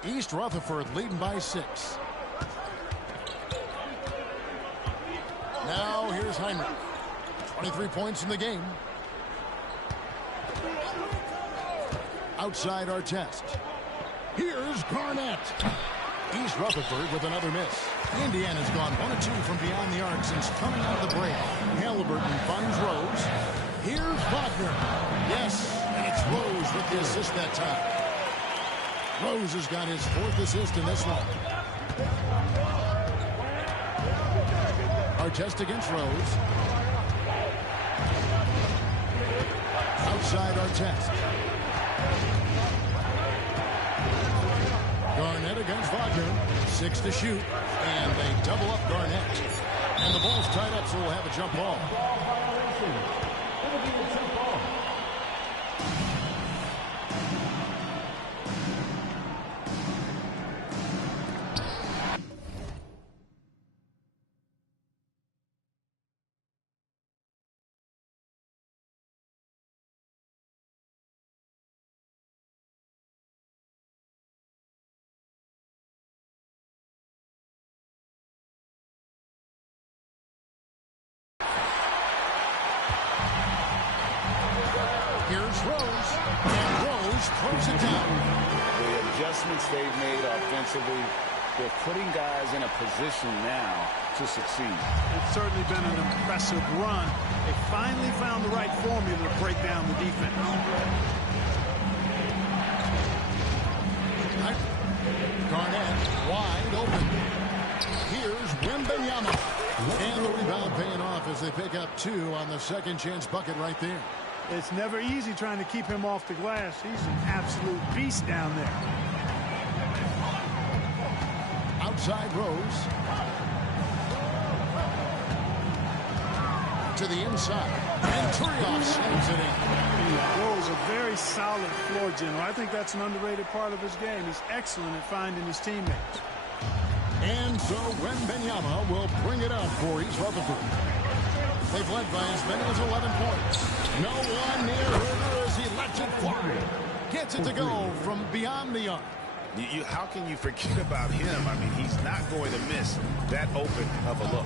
East Rutherford leading by 6. Now here's Heinrich. 23 points in the game. Outside Artest. Here's Garnett. East Rutherford with another miss. Indiana's gone 1 of 2 from beyond the arc since coming out of the break. Halliburton finds Rose. Here's Wagner. Yes, and it's Rose with the assist that time. Rose has got his 4th assist in this one. Artest against Rose. Outside Artest. Garnett against Wagner. 6 to shoot. And they double up Garnett. And the ball's tied up, so we'll have a jump ball. Here's Rose, and Rose throws it down. The adjustments they've made offensively, they're putting guys in a position now to succeed. It's certainly been an impressive run. They finally found the right formula to break down the defense. Garnett wide open. Here's Mynba. And the rebound paying off as they pick up 2 on the second chance bucket right there. It's never easy trying to keep him off the glass. He's an absolute beast down there. Outside Rose. To the inside. And Turioff slams it in. Rose, a very solid floor general. I think that's an underrated part of his game. He's excellent at finding his teammates. And so Mynba will bring it up for East Rutherford. They've led by as many as 11 points. No one near her as he lets it fly. Gets it to go from beyond the arc. How can you forget about him? I mean, he's not going to miss that open of a look.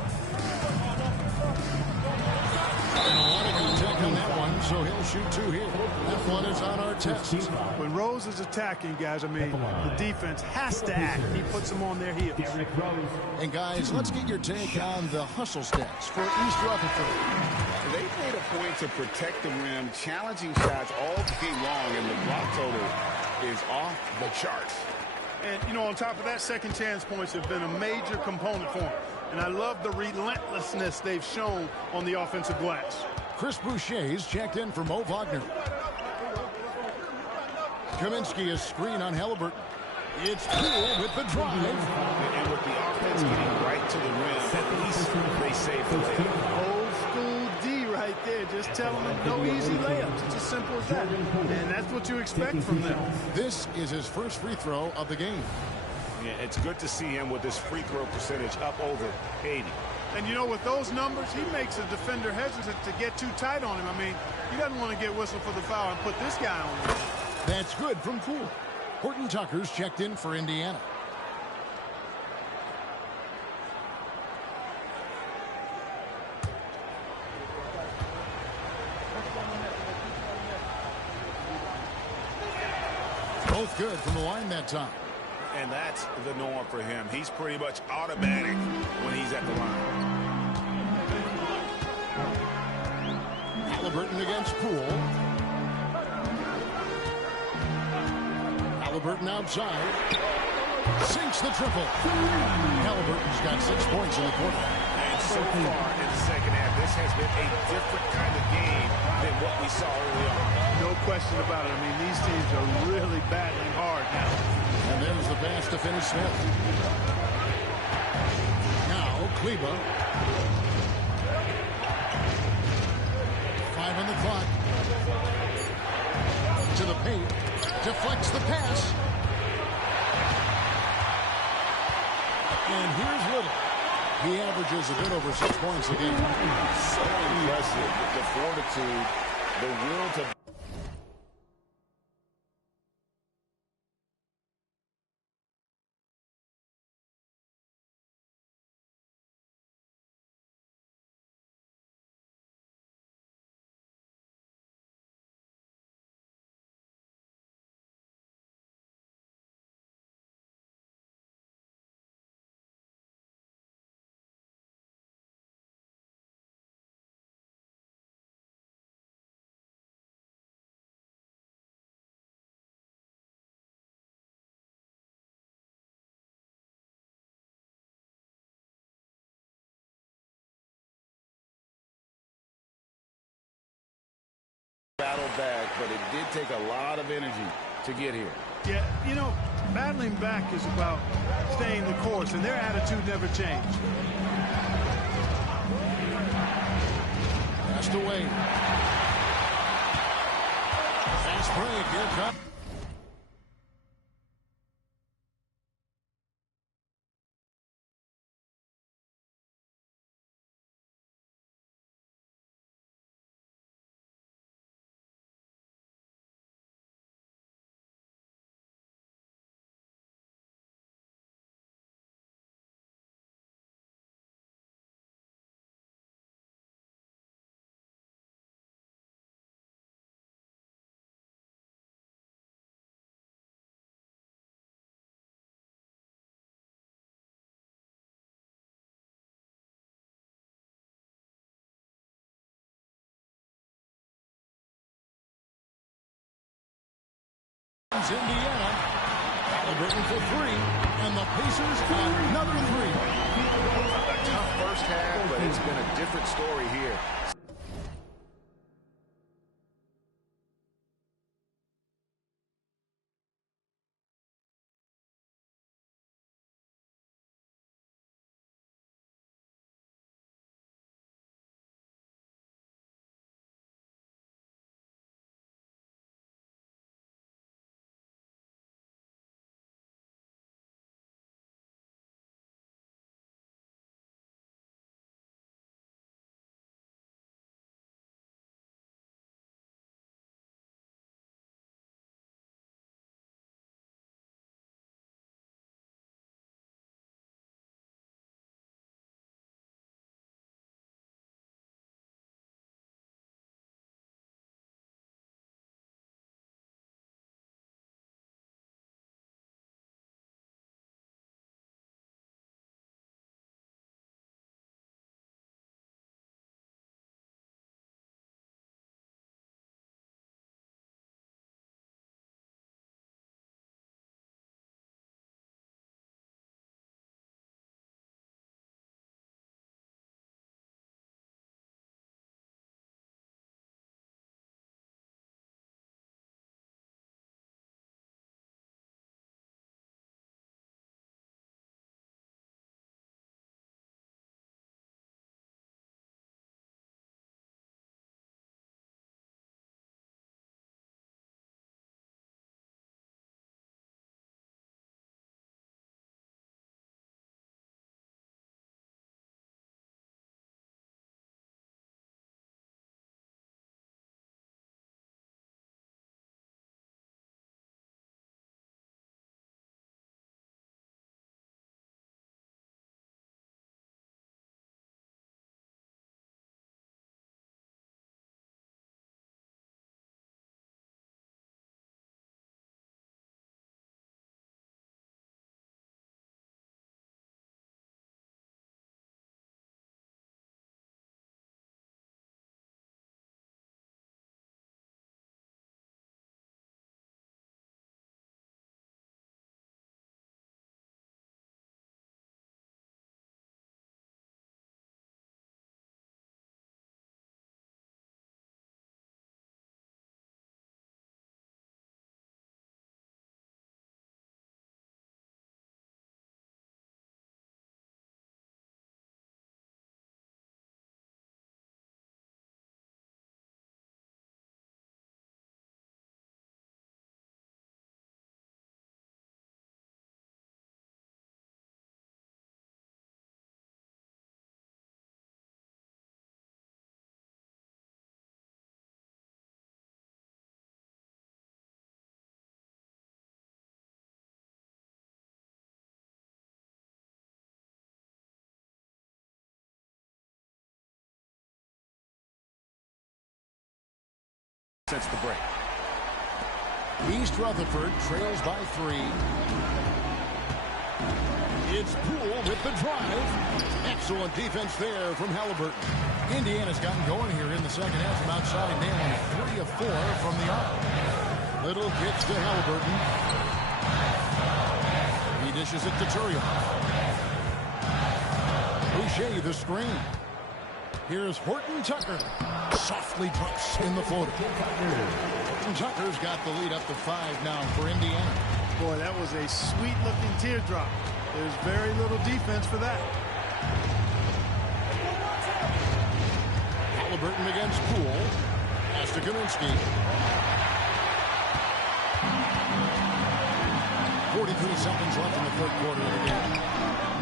And a lot of contact on that one, so he'll shoot 2 here. That one is on Artest. When Rose is attacking, guys, I mean, the defense has to act. He puts them on their heels. And, guys, let's get your take on the hustle stats for East Rutherford. They've made a point to protect the rim, challenging shots all game long, and the block total is off the charts. And, you know, on top of that, second chance points have been a major component for him. And I love the relentlessness they've shown on the offensive glass. Chris Boucher's checked in for Mo Wagner. Kaminsky is screen on Halliburton. It's Poole with the drive. And with the offense getting right to the rim, at least they save the layup. Old school D right there. Just telling them no easy layups. It's as simple as that. And that's what you expect from them. This is his first free throw of the game. Yeah, it's good to see him with his free throw percentage up over 80. And, you know, with those numbers, he makes a defender hesitant to get too tight on him. I mean, he doesn't want to get whistled for the foul and put this guy on him. That's good from Poole. Horton Tucker's checked in for Indiana. Both good from the line that time. And that's the norm for him. He's pretty much automatic when he's at the line. Halliburton against Poole. Halliburton outside. Sinks the triple. Halliburton's got 6 points in the quarter. And so far in the second half, this has been a different kind of game than what we saw early on. No question about it. I mean, these teams are really battling hard now. And there's the pass to Finney Smith. Now, Kleba. 5 on the clock. To the paint. Deflects the pass. And here's Little. He averages a bit over 6 points a game. So impressive with the fortitude, the will to but it did take a lot of energy to get here. Yeah, you know, battling back is about staying the course, and their attitude never changed. Passed away. Fast break. Here comes. Indiana. Halliburton for three, and the Pacers another three. A tough first half, but it's been a different story here. Since the break. East Rutherford trails by three. It's Poole with the drive. Excellent defense there from Halliburton. Indiana's gotten going here in the second half from outside, nailing 3 of 4 from the arc. Little pitch to Halliburton. He dishes it to Turiel. Boucher the screen. Here's Horton Tucker. Softly drops in the floater. Horton Tucker's got the lead up to 5 now for Indiana. Boy, that was a sweet-looking teardrop. There's very little defense for that. Halliburton against Poole. Pass to Kaminsky. 43 seconds left in the third quarter of the game.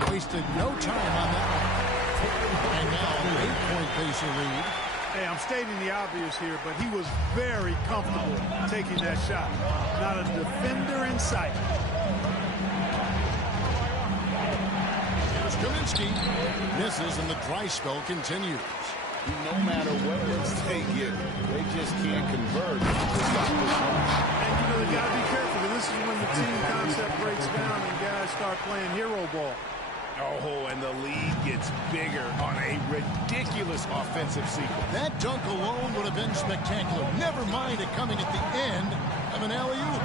Wasted no time on that one. And now an 8-point Pacer lead. Hey, I'm stating the obvious here, but he was very comfortable taking that shot. Not a defender in sight. Here's Kaminsky. Misses, and the dry spell continues. No matter what looks they get, they just can't convert to stop this run. And you know, they got to be careful. This is when the team concept breaks down and guys start playing hero ball. Oh, and the lead gets bigger on a ridiculous offensive sequence. That dunk alone would have been spectacular. Never mind it coming at the end of an alley-oop.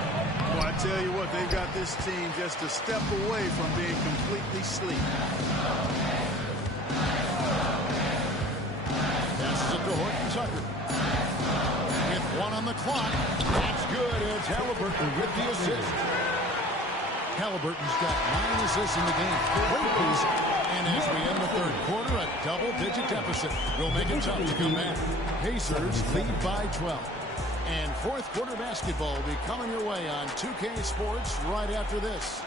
Well, I tell you what, they've got this team just a step away from being completely asleep. Passes it to Horton Tucker. With 1 on the clock. That's good. It's Halliburton with the assist. Halliburton's got 9 assists in the game. And as we end the third quarter, a double-digit deficit will make it tough to come back. Pacers lead by 12. And fourth quarter basketball will be coming your way on 2K Sports right after this.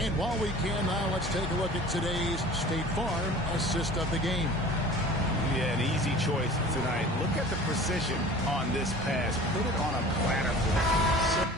And while we can now, let's take a look at today's State Farm assist of the game. Yeah, an easy choice tonight. Look at the precision on this pass. Put it on a platter for him.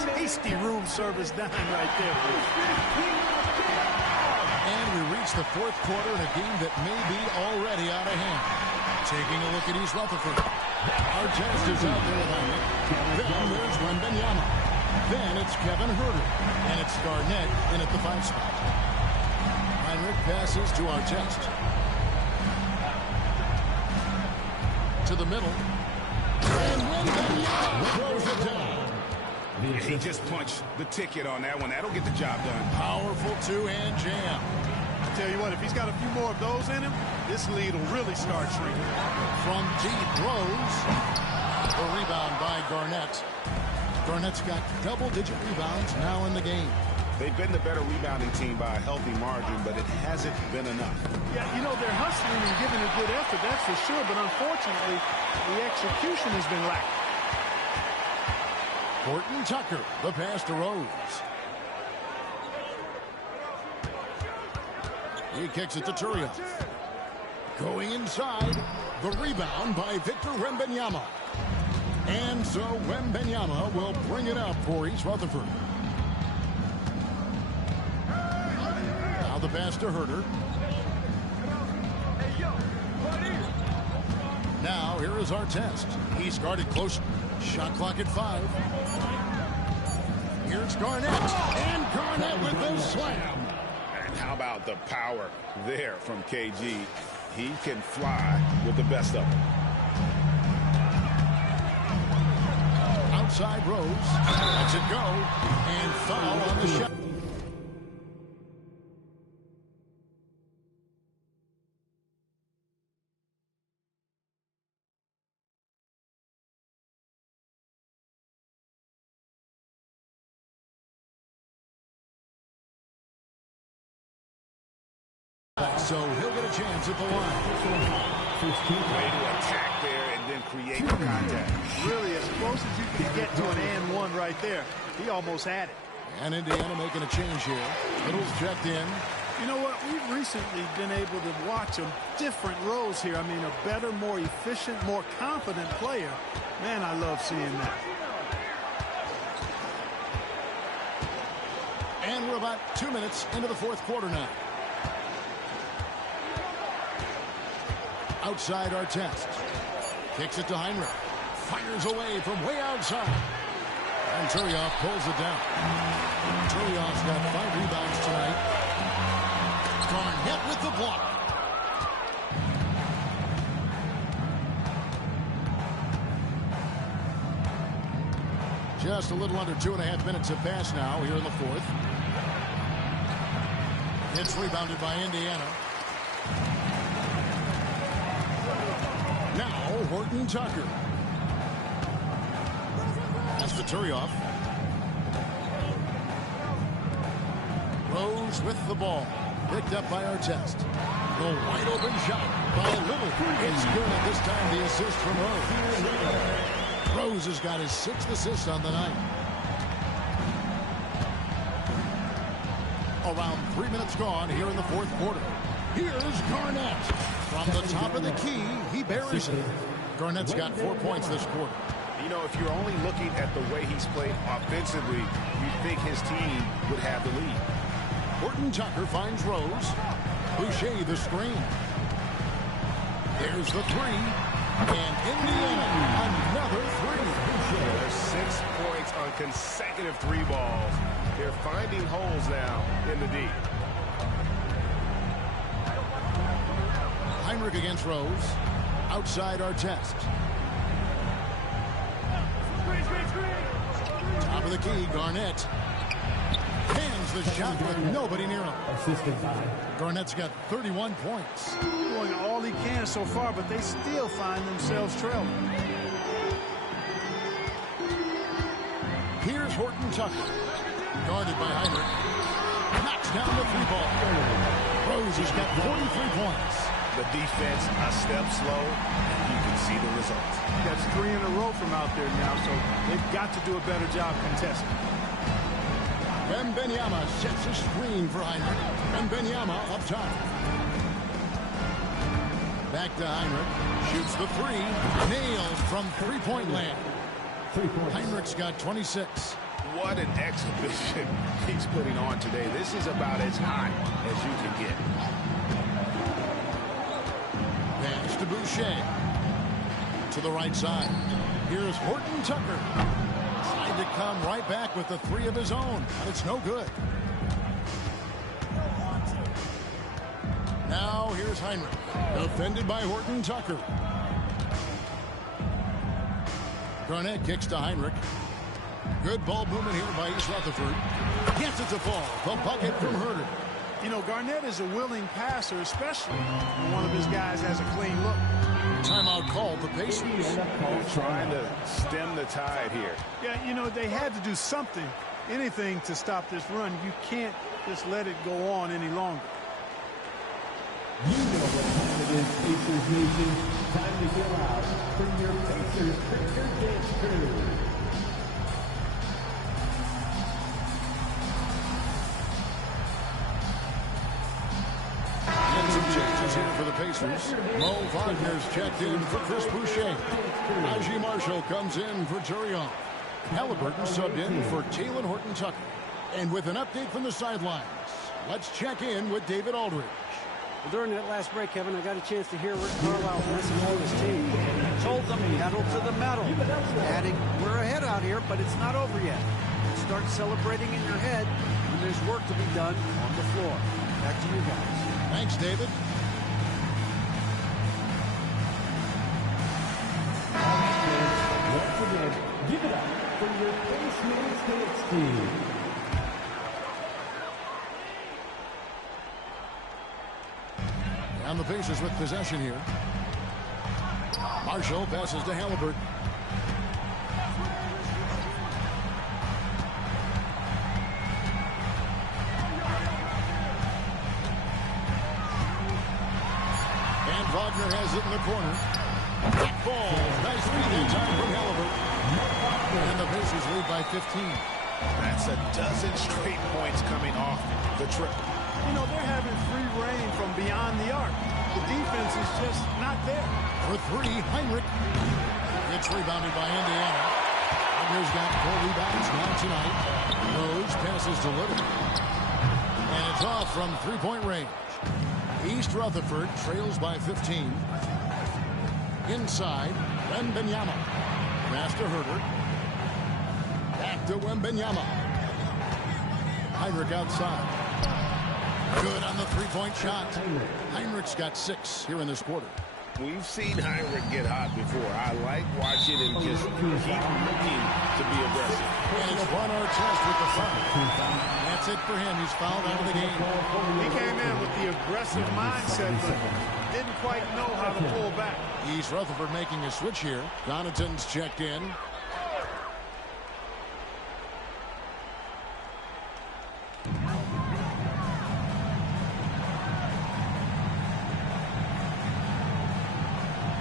Tasty room service dime right there. And we reach the fourth quarter in a game that may be already out of hand. Taking a look at East Rutherford. Artest is out there with him. Then there's Wembanyama. Then it's Kevin Herter. And it's Garnett in at the 5 spot. Heinrich passes to Artest. To the middle. And Wembanyama throws it down. He just punched the ticket on that one. That'll get the job done. Powerful two-hand jam. I tell you what, if he's got a few more of those in him, this lead will really start shrinking. From deep, Rose. The rebound by Garnett. Garnett's got double-digit rebounds now in the game. They've been the better rebounding team by a healthy margin, but it hasn't been enough. Yeah, you know, they're hustling and giving a good effort, that's for sure, but unfortunately, the execution has been lacking. Horton Tucker, the pass to Rose. He kicks it to Turioff. Going inside, the rebound by Victor Wembanyama. And so Wembanyama will bring it up for East Rutherford. Now the pass to Herter. Now here is Artest. He's guarded close. Shot clock at 5. Here's Garnett. And Garnett with the slam. And how about the power there from KG? He can fly with the best of them. Outside Rose. Lets it go. And foul on the shot. So he'll get a chance at the line. Way to attack there and then create the contact. Really, as close as you can get to an and one right there. He almost had it. And Indiana making a change here. Little's checked in. You know what? We've recently been able to watch a different Rose here. I mean, a better, more efficient, more confident player. Man, I love seeing that. And we're about 2 minutes into the fourth quarter now. Outside Artest. Kicks it to Heinrich. Fires away from way outside. And Turioff pulls it down. Turioff's got 5 rebounds tonight. Garnett with the block. Just a little under 2.5 minutes have passed now here in the fourth. It's rebounded by Indiana. Now Horton Tucker. That's to Turioff. Rose with the ball. Picked up by Artest. The wide open shot by Little. It's good. This time the assist from Rose. Rose has got his 6th assist on the night. Around 3 minutes gone here in the fourth quarter. Here's Garnett. From the top of the key, he buries it. Garnett's got 4 points this quarter. You know, if you're only looking at the way he's played offensively, you'd think his team would have the lead. Horton Tucker finds Rose. Boucher the screen. There's the 3. And Indiana, another 3. There's 6 points on consecutive 3 balls. They're finding holes now in the D. Heinrich against Rose. Outside Artest. Top of the key, Garnett. Hands the shot with nobody near him. Garnett's got 31 points. Doing all he can so far, but they still find themselves trailing. Here's Horton Tucker. Guarded by Heinrich. Knocks down the 3 ball. Rose has got 43 points. The defense a step slow, and you can see the results. That's 3 in a row from out there now, so they've got to do a better job contesting. Wembanyama sets a screen for Heinrich. Wembanyama up top. Back to Heinrich. Shoots the 3. Nailed from 3-point land. Heinrich's got 26. What an exhibition he's putting on today. This is about as high as you can get. Pass to Boucher. To the right side. Here's Horton Tucker. Trying to come right back with the three of his own, but it's no good. Now here's Heinrich. Defended by Horton Tucker. Garnett kicks to Heinrich. Good ball movement here by East Rutherford. Yes, it's a fall. The bucket from Herder. You know, Garnett is a willing passer, especially when one of his guys has a clean look. Timeout called the Pacers. Trying to stem the tide here. Yeah, you know, they had to do something, anything to stop this run. You can't just let it go on any longer. You know what time it is, Pacers Nation. Time to go out for your Pacers Picture Dance Crew. And some changes here for the Pacers. Mo Wagner's checked in for Chris Boucher. Najee Marshall comes in for Turion. Halliburton subbed in for Taylor Horton Tucker. And with an update from the sidelines, let's check in with David Aldridge. Well, during that last break, Kevin, I got a chance to hear Rick Carlisle's message to his team. He told them pedal to the metal, adding, we're ahead out here, but it's not over yet. Start celebrating in your head when there's work to be done on the floor. Back to you guys. Thanks, David. Once again, give it up for your Baseman's Dance team. And the Pacers with possession here. Marshall passes to Halliburton. And Wagner has it in the corner. Ball. Nice feed in time from Halliburton. And the Pacers lead by 15. That's a dozen straight points coming off the triple. You know, they're having free reign from beyond the arc. The defense is just not there. For three, Heinrich. It's rebounded by Indiana. Wagner's got 4 rebounds now tonight. Rose passes to Little. And it's off from three-point range. East Rutherford trails by 15. Inside, Wembanyama. Pass to Herder. Back to Wembanyama. Heinrich outside. Good on the three-point shot. Heinrich's got 6 here in this quarter. We've seen Heinrich get hot before. I like watching him just keep looking to be aggressive. And it's Juan Artest with the foul. That's it for him. He's fouled out of the game. He came in with the aggressive mindset, but didn't quite know how to pull back. East Rutherford making a switch here. Connaughton's checked in.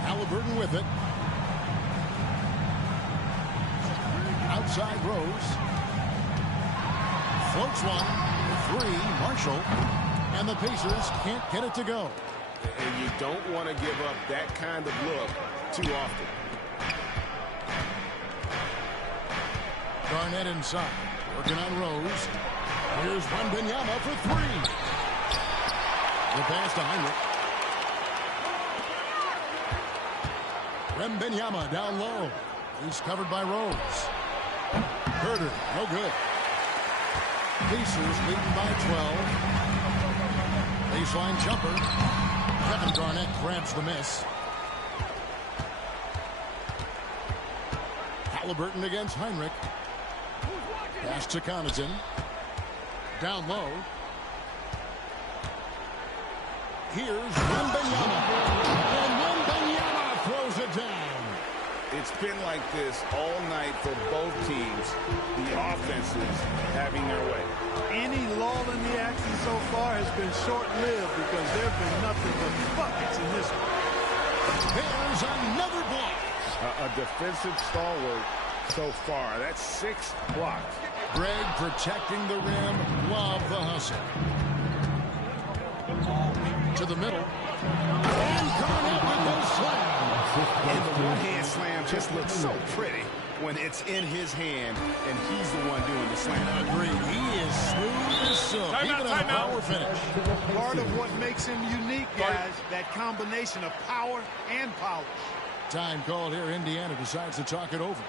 Halliburton with it. Outside Rose. Floats one. 3. Marshall. And the Pacers can't get it to go. And you don't want to give up that kind of look too often. Garnett inside. Working on Rose. Here's Wembanyama for 3. The pass to Heinrich. Wembanyama down low. He's covered by Rose. Herder, no good. Pacers leading by 12. Baseline jumper. Kevin Garnett grabs the miss. Halliburton against Heinrich. Pass to Connaughton. Down low. Here's Wembanyama. And Wembanyama throws it down. It's been like this all night for both teams. The offenses having their way. Any lull in the action so far has been short-lived because there have been nothing but buckets in this one. There's another block. A defensive stalwart so far. That's 6 blocks. Greg protecting the rim. Love the hustle. To the middle. And Garnett with the slam. And the one-hand slam just looks so pretty. when it's in his hand and he's the one doing the slam. Agreed. He is smooth as silk. Even on a power finish. Part of what makes him unique, guys, that combination of power and polish. Time called here. Indiana decides to talk it over.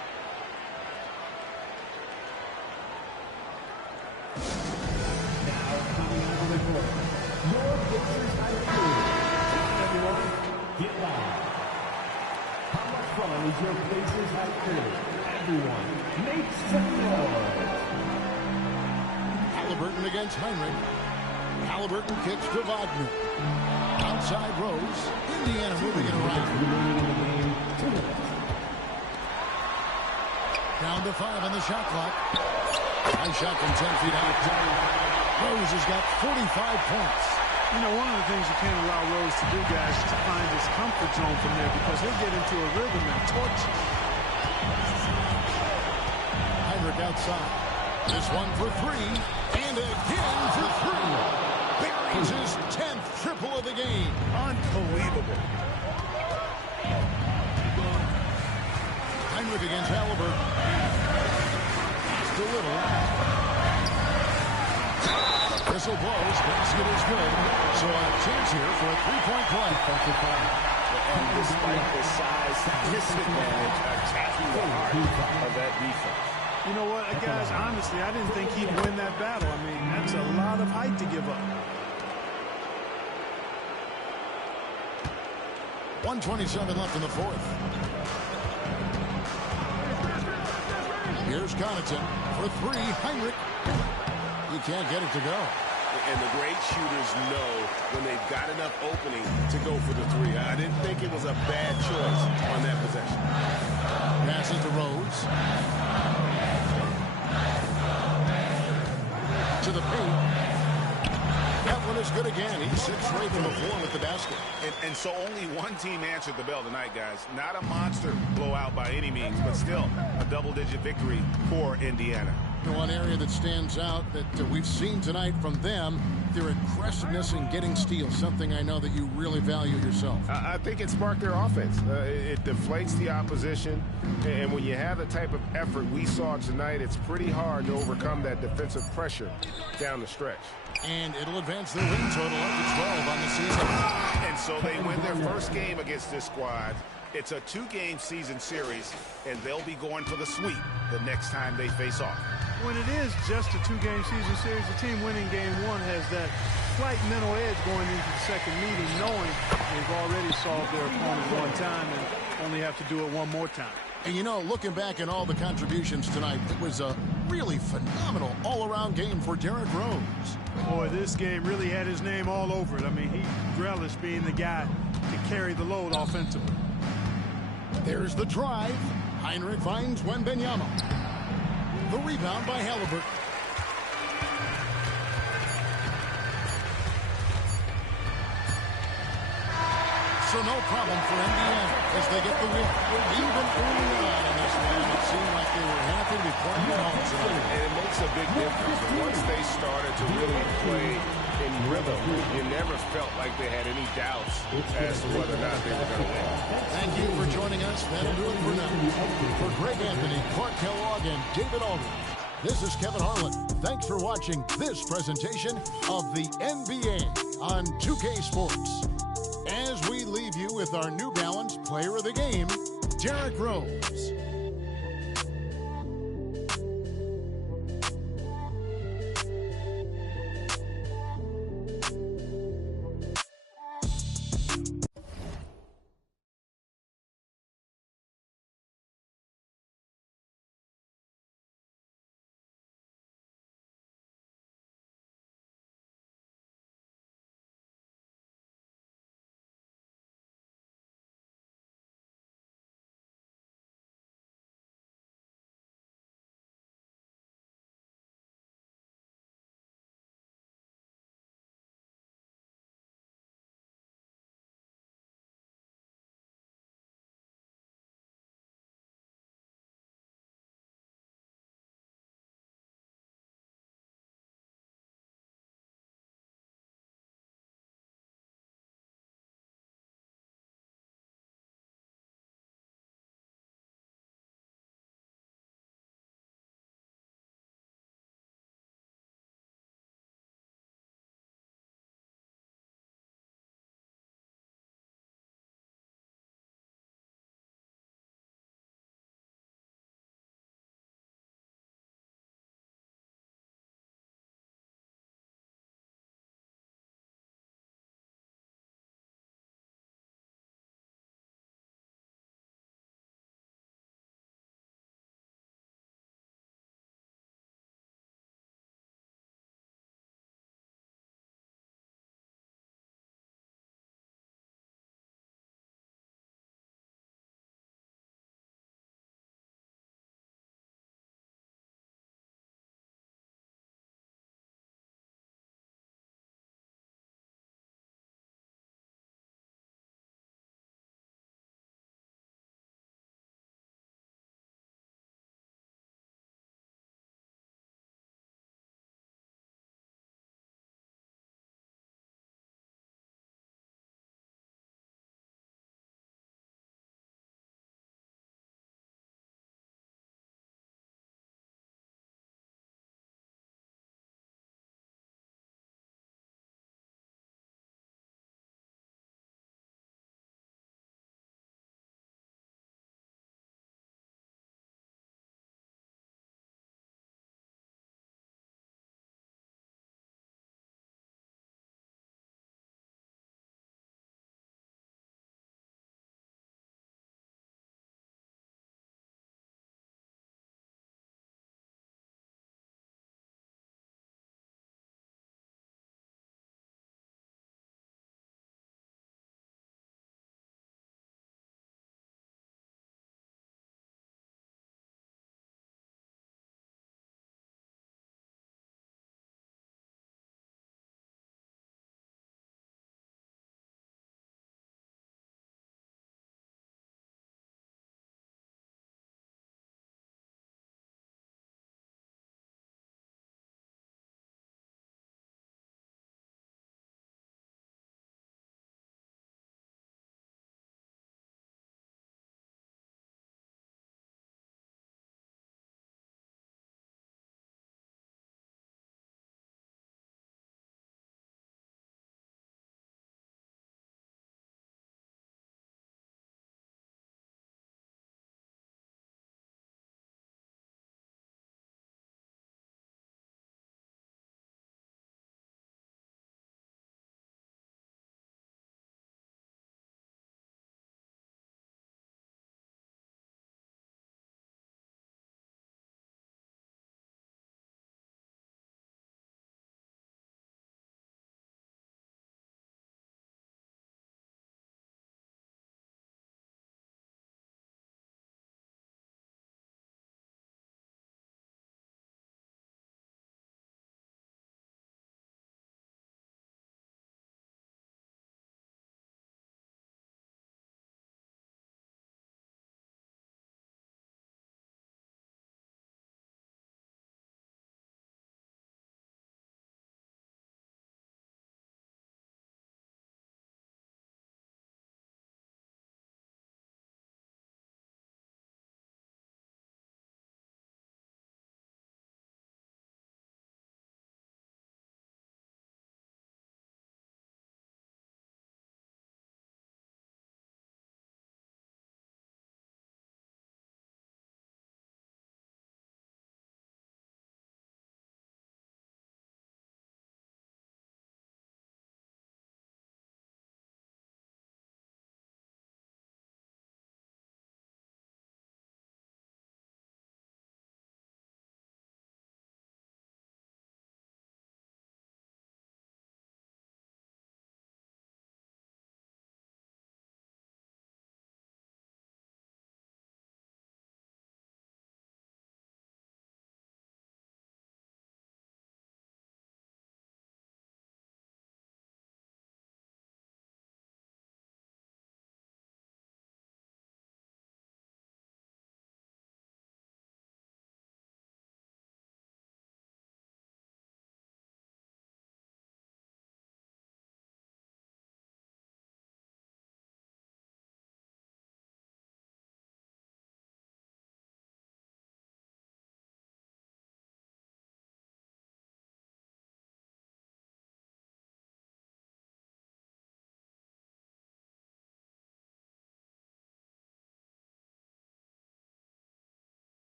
Get live. How much fun is your Pacers high crew? Everyone, make some noise. Halliburton against Heinrich. Halliburton kicks to Wagner. Outside Rose. Indiana moving it around. Down to 5 on the shot clock. High shot from 10 feet out. Rose has got 45 points. You know, one of the things you can't allow Rose to do, guys, is to find his comfort zone from there because he'll get into a rhythm and torch you. Heinrich outside. This one for 3. And again for 3. Buries his 10th triple of the game. Unbelievable. Heinrich against Halliburton. Pass to Little. Whistle blows. Basket is good. So a chance here for a three-point play. And despite the size disadvantage, attacking the heart of that defense. You know what, guys, honestly, I didn't think he'd win that battle. I mean, that's a lot of height to give up. 1:27 left in the fourth. Here's Connaughton for 3. Heinrich. You can't get it to go. And the great shooters know when they've got enough opening to go for the 3. I didn't think it was a bad choice on that possession. Pass it to Rose. To the paint. That one is good again. He's 6 straight from the floor with the basket. And so only one team answered the bell tonight, guys. Not a monster blowout by any means, but still a double-digit victory for Indiana. One area that stands out that we've seen tonight from them, their aggressiveness in getting steals, something I know that you really value yourself. I think it sparked their offense. It deflates the opposition, and when you have the type of effort we saw tonight, it's pretty hard to overcome that defensive pressure down the stretch. And it'll advance their win total up to 12 on the season. And so they win their first game against this squad. It's a 2-game season series, and they'll be going for the sweep the next time they face off. When it is just a 2-game season series, the team winning game 1 has that slight mental edge going into the second meeting, knowing they've already solved their opponent one time and only have to do it one more time. And you know, looking back at all the contributions tonight, it was a really phenomenal all-around game for Derrick Rose. Boy, this game really had his name all over it. I mean, he relished being the guy to carry the load offensively. There's the drive. Heinrich finds Wembanyama. The rebound by Halliburton. So no problem for Indiana as they get the win. Even early on in this one, it seemed like they were happy to be playing at home tonight. And it makes a big difference. Once they started to really play in rhythm, you never felt like they had any doubts as to whether or not they were going to win. Thank you for joining us. That'll do it for now. For Greg Anthony, Clark Kellogg, and David Aldridge, this is Kevin Harlan. Thanks for watching this presentation of the NBA on 2K Sports. As we leave you with our New Balance Player of the Game, Derrick Rose.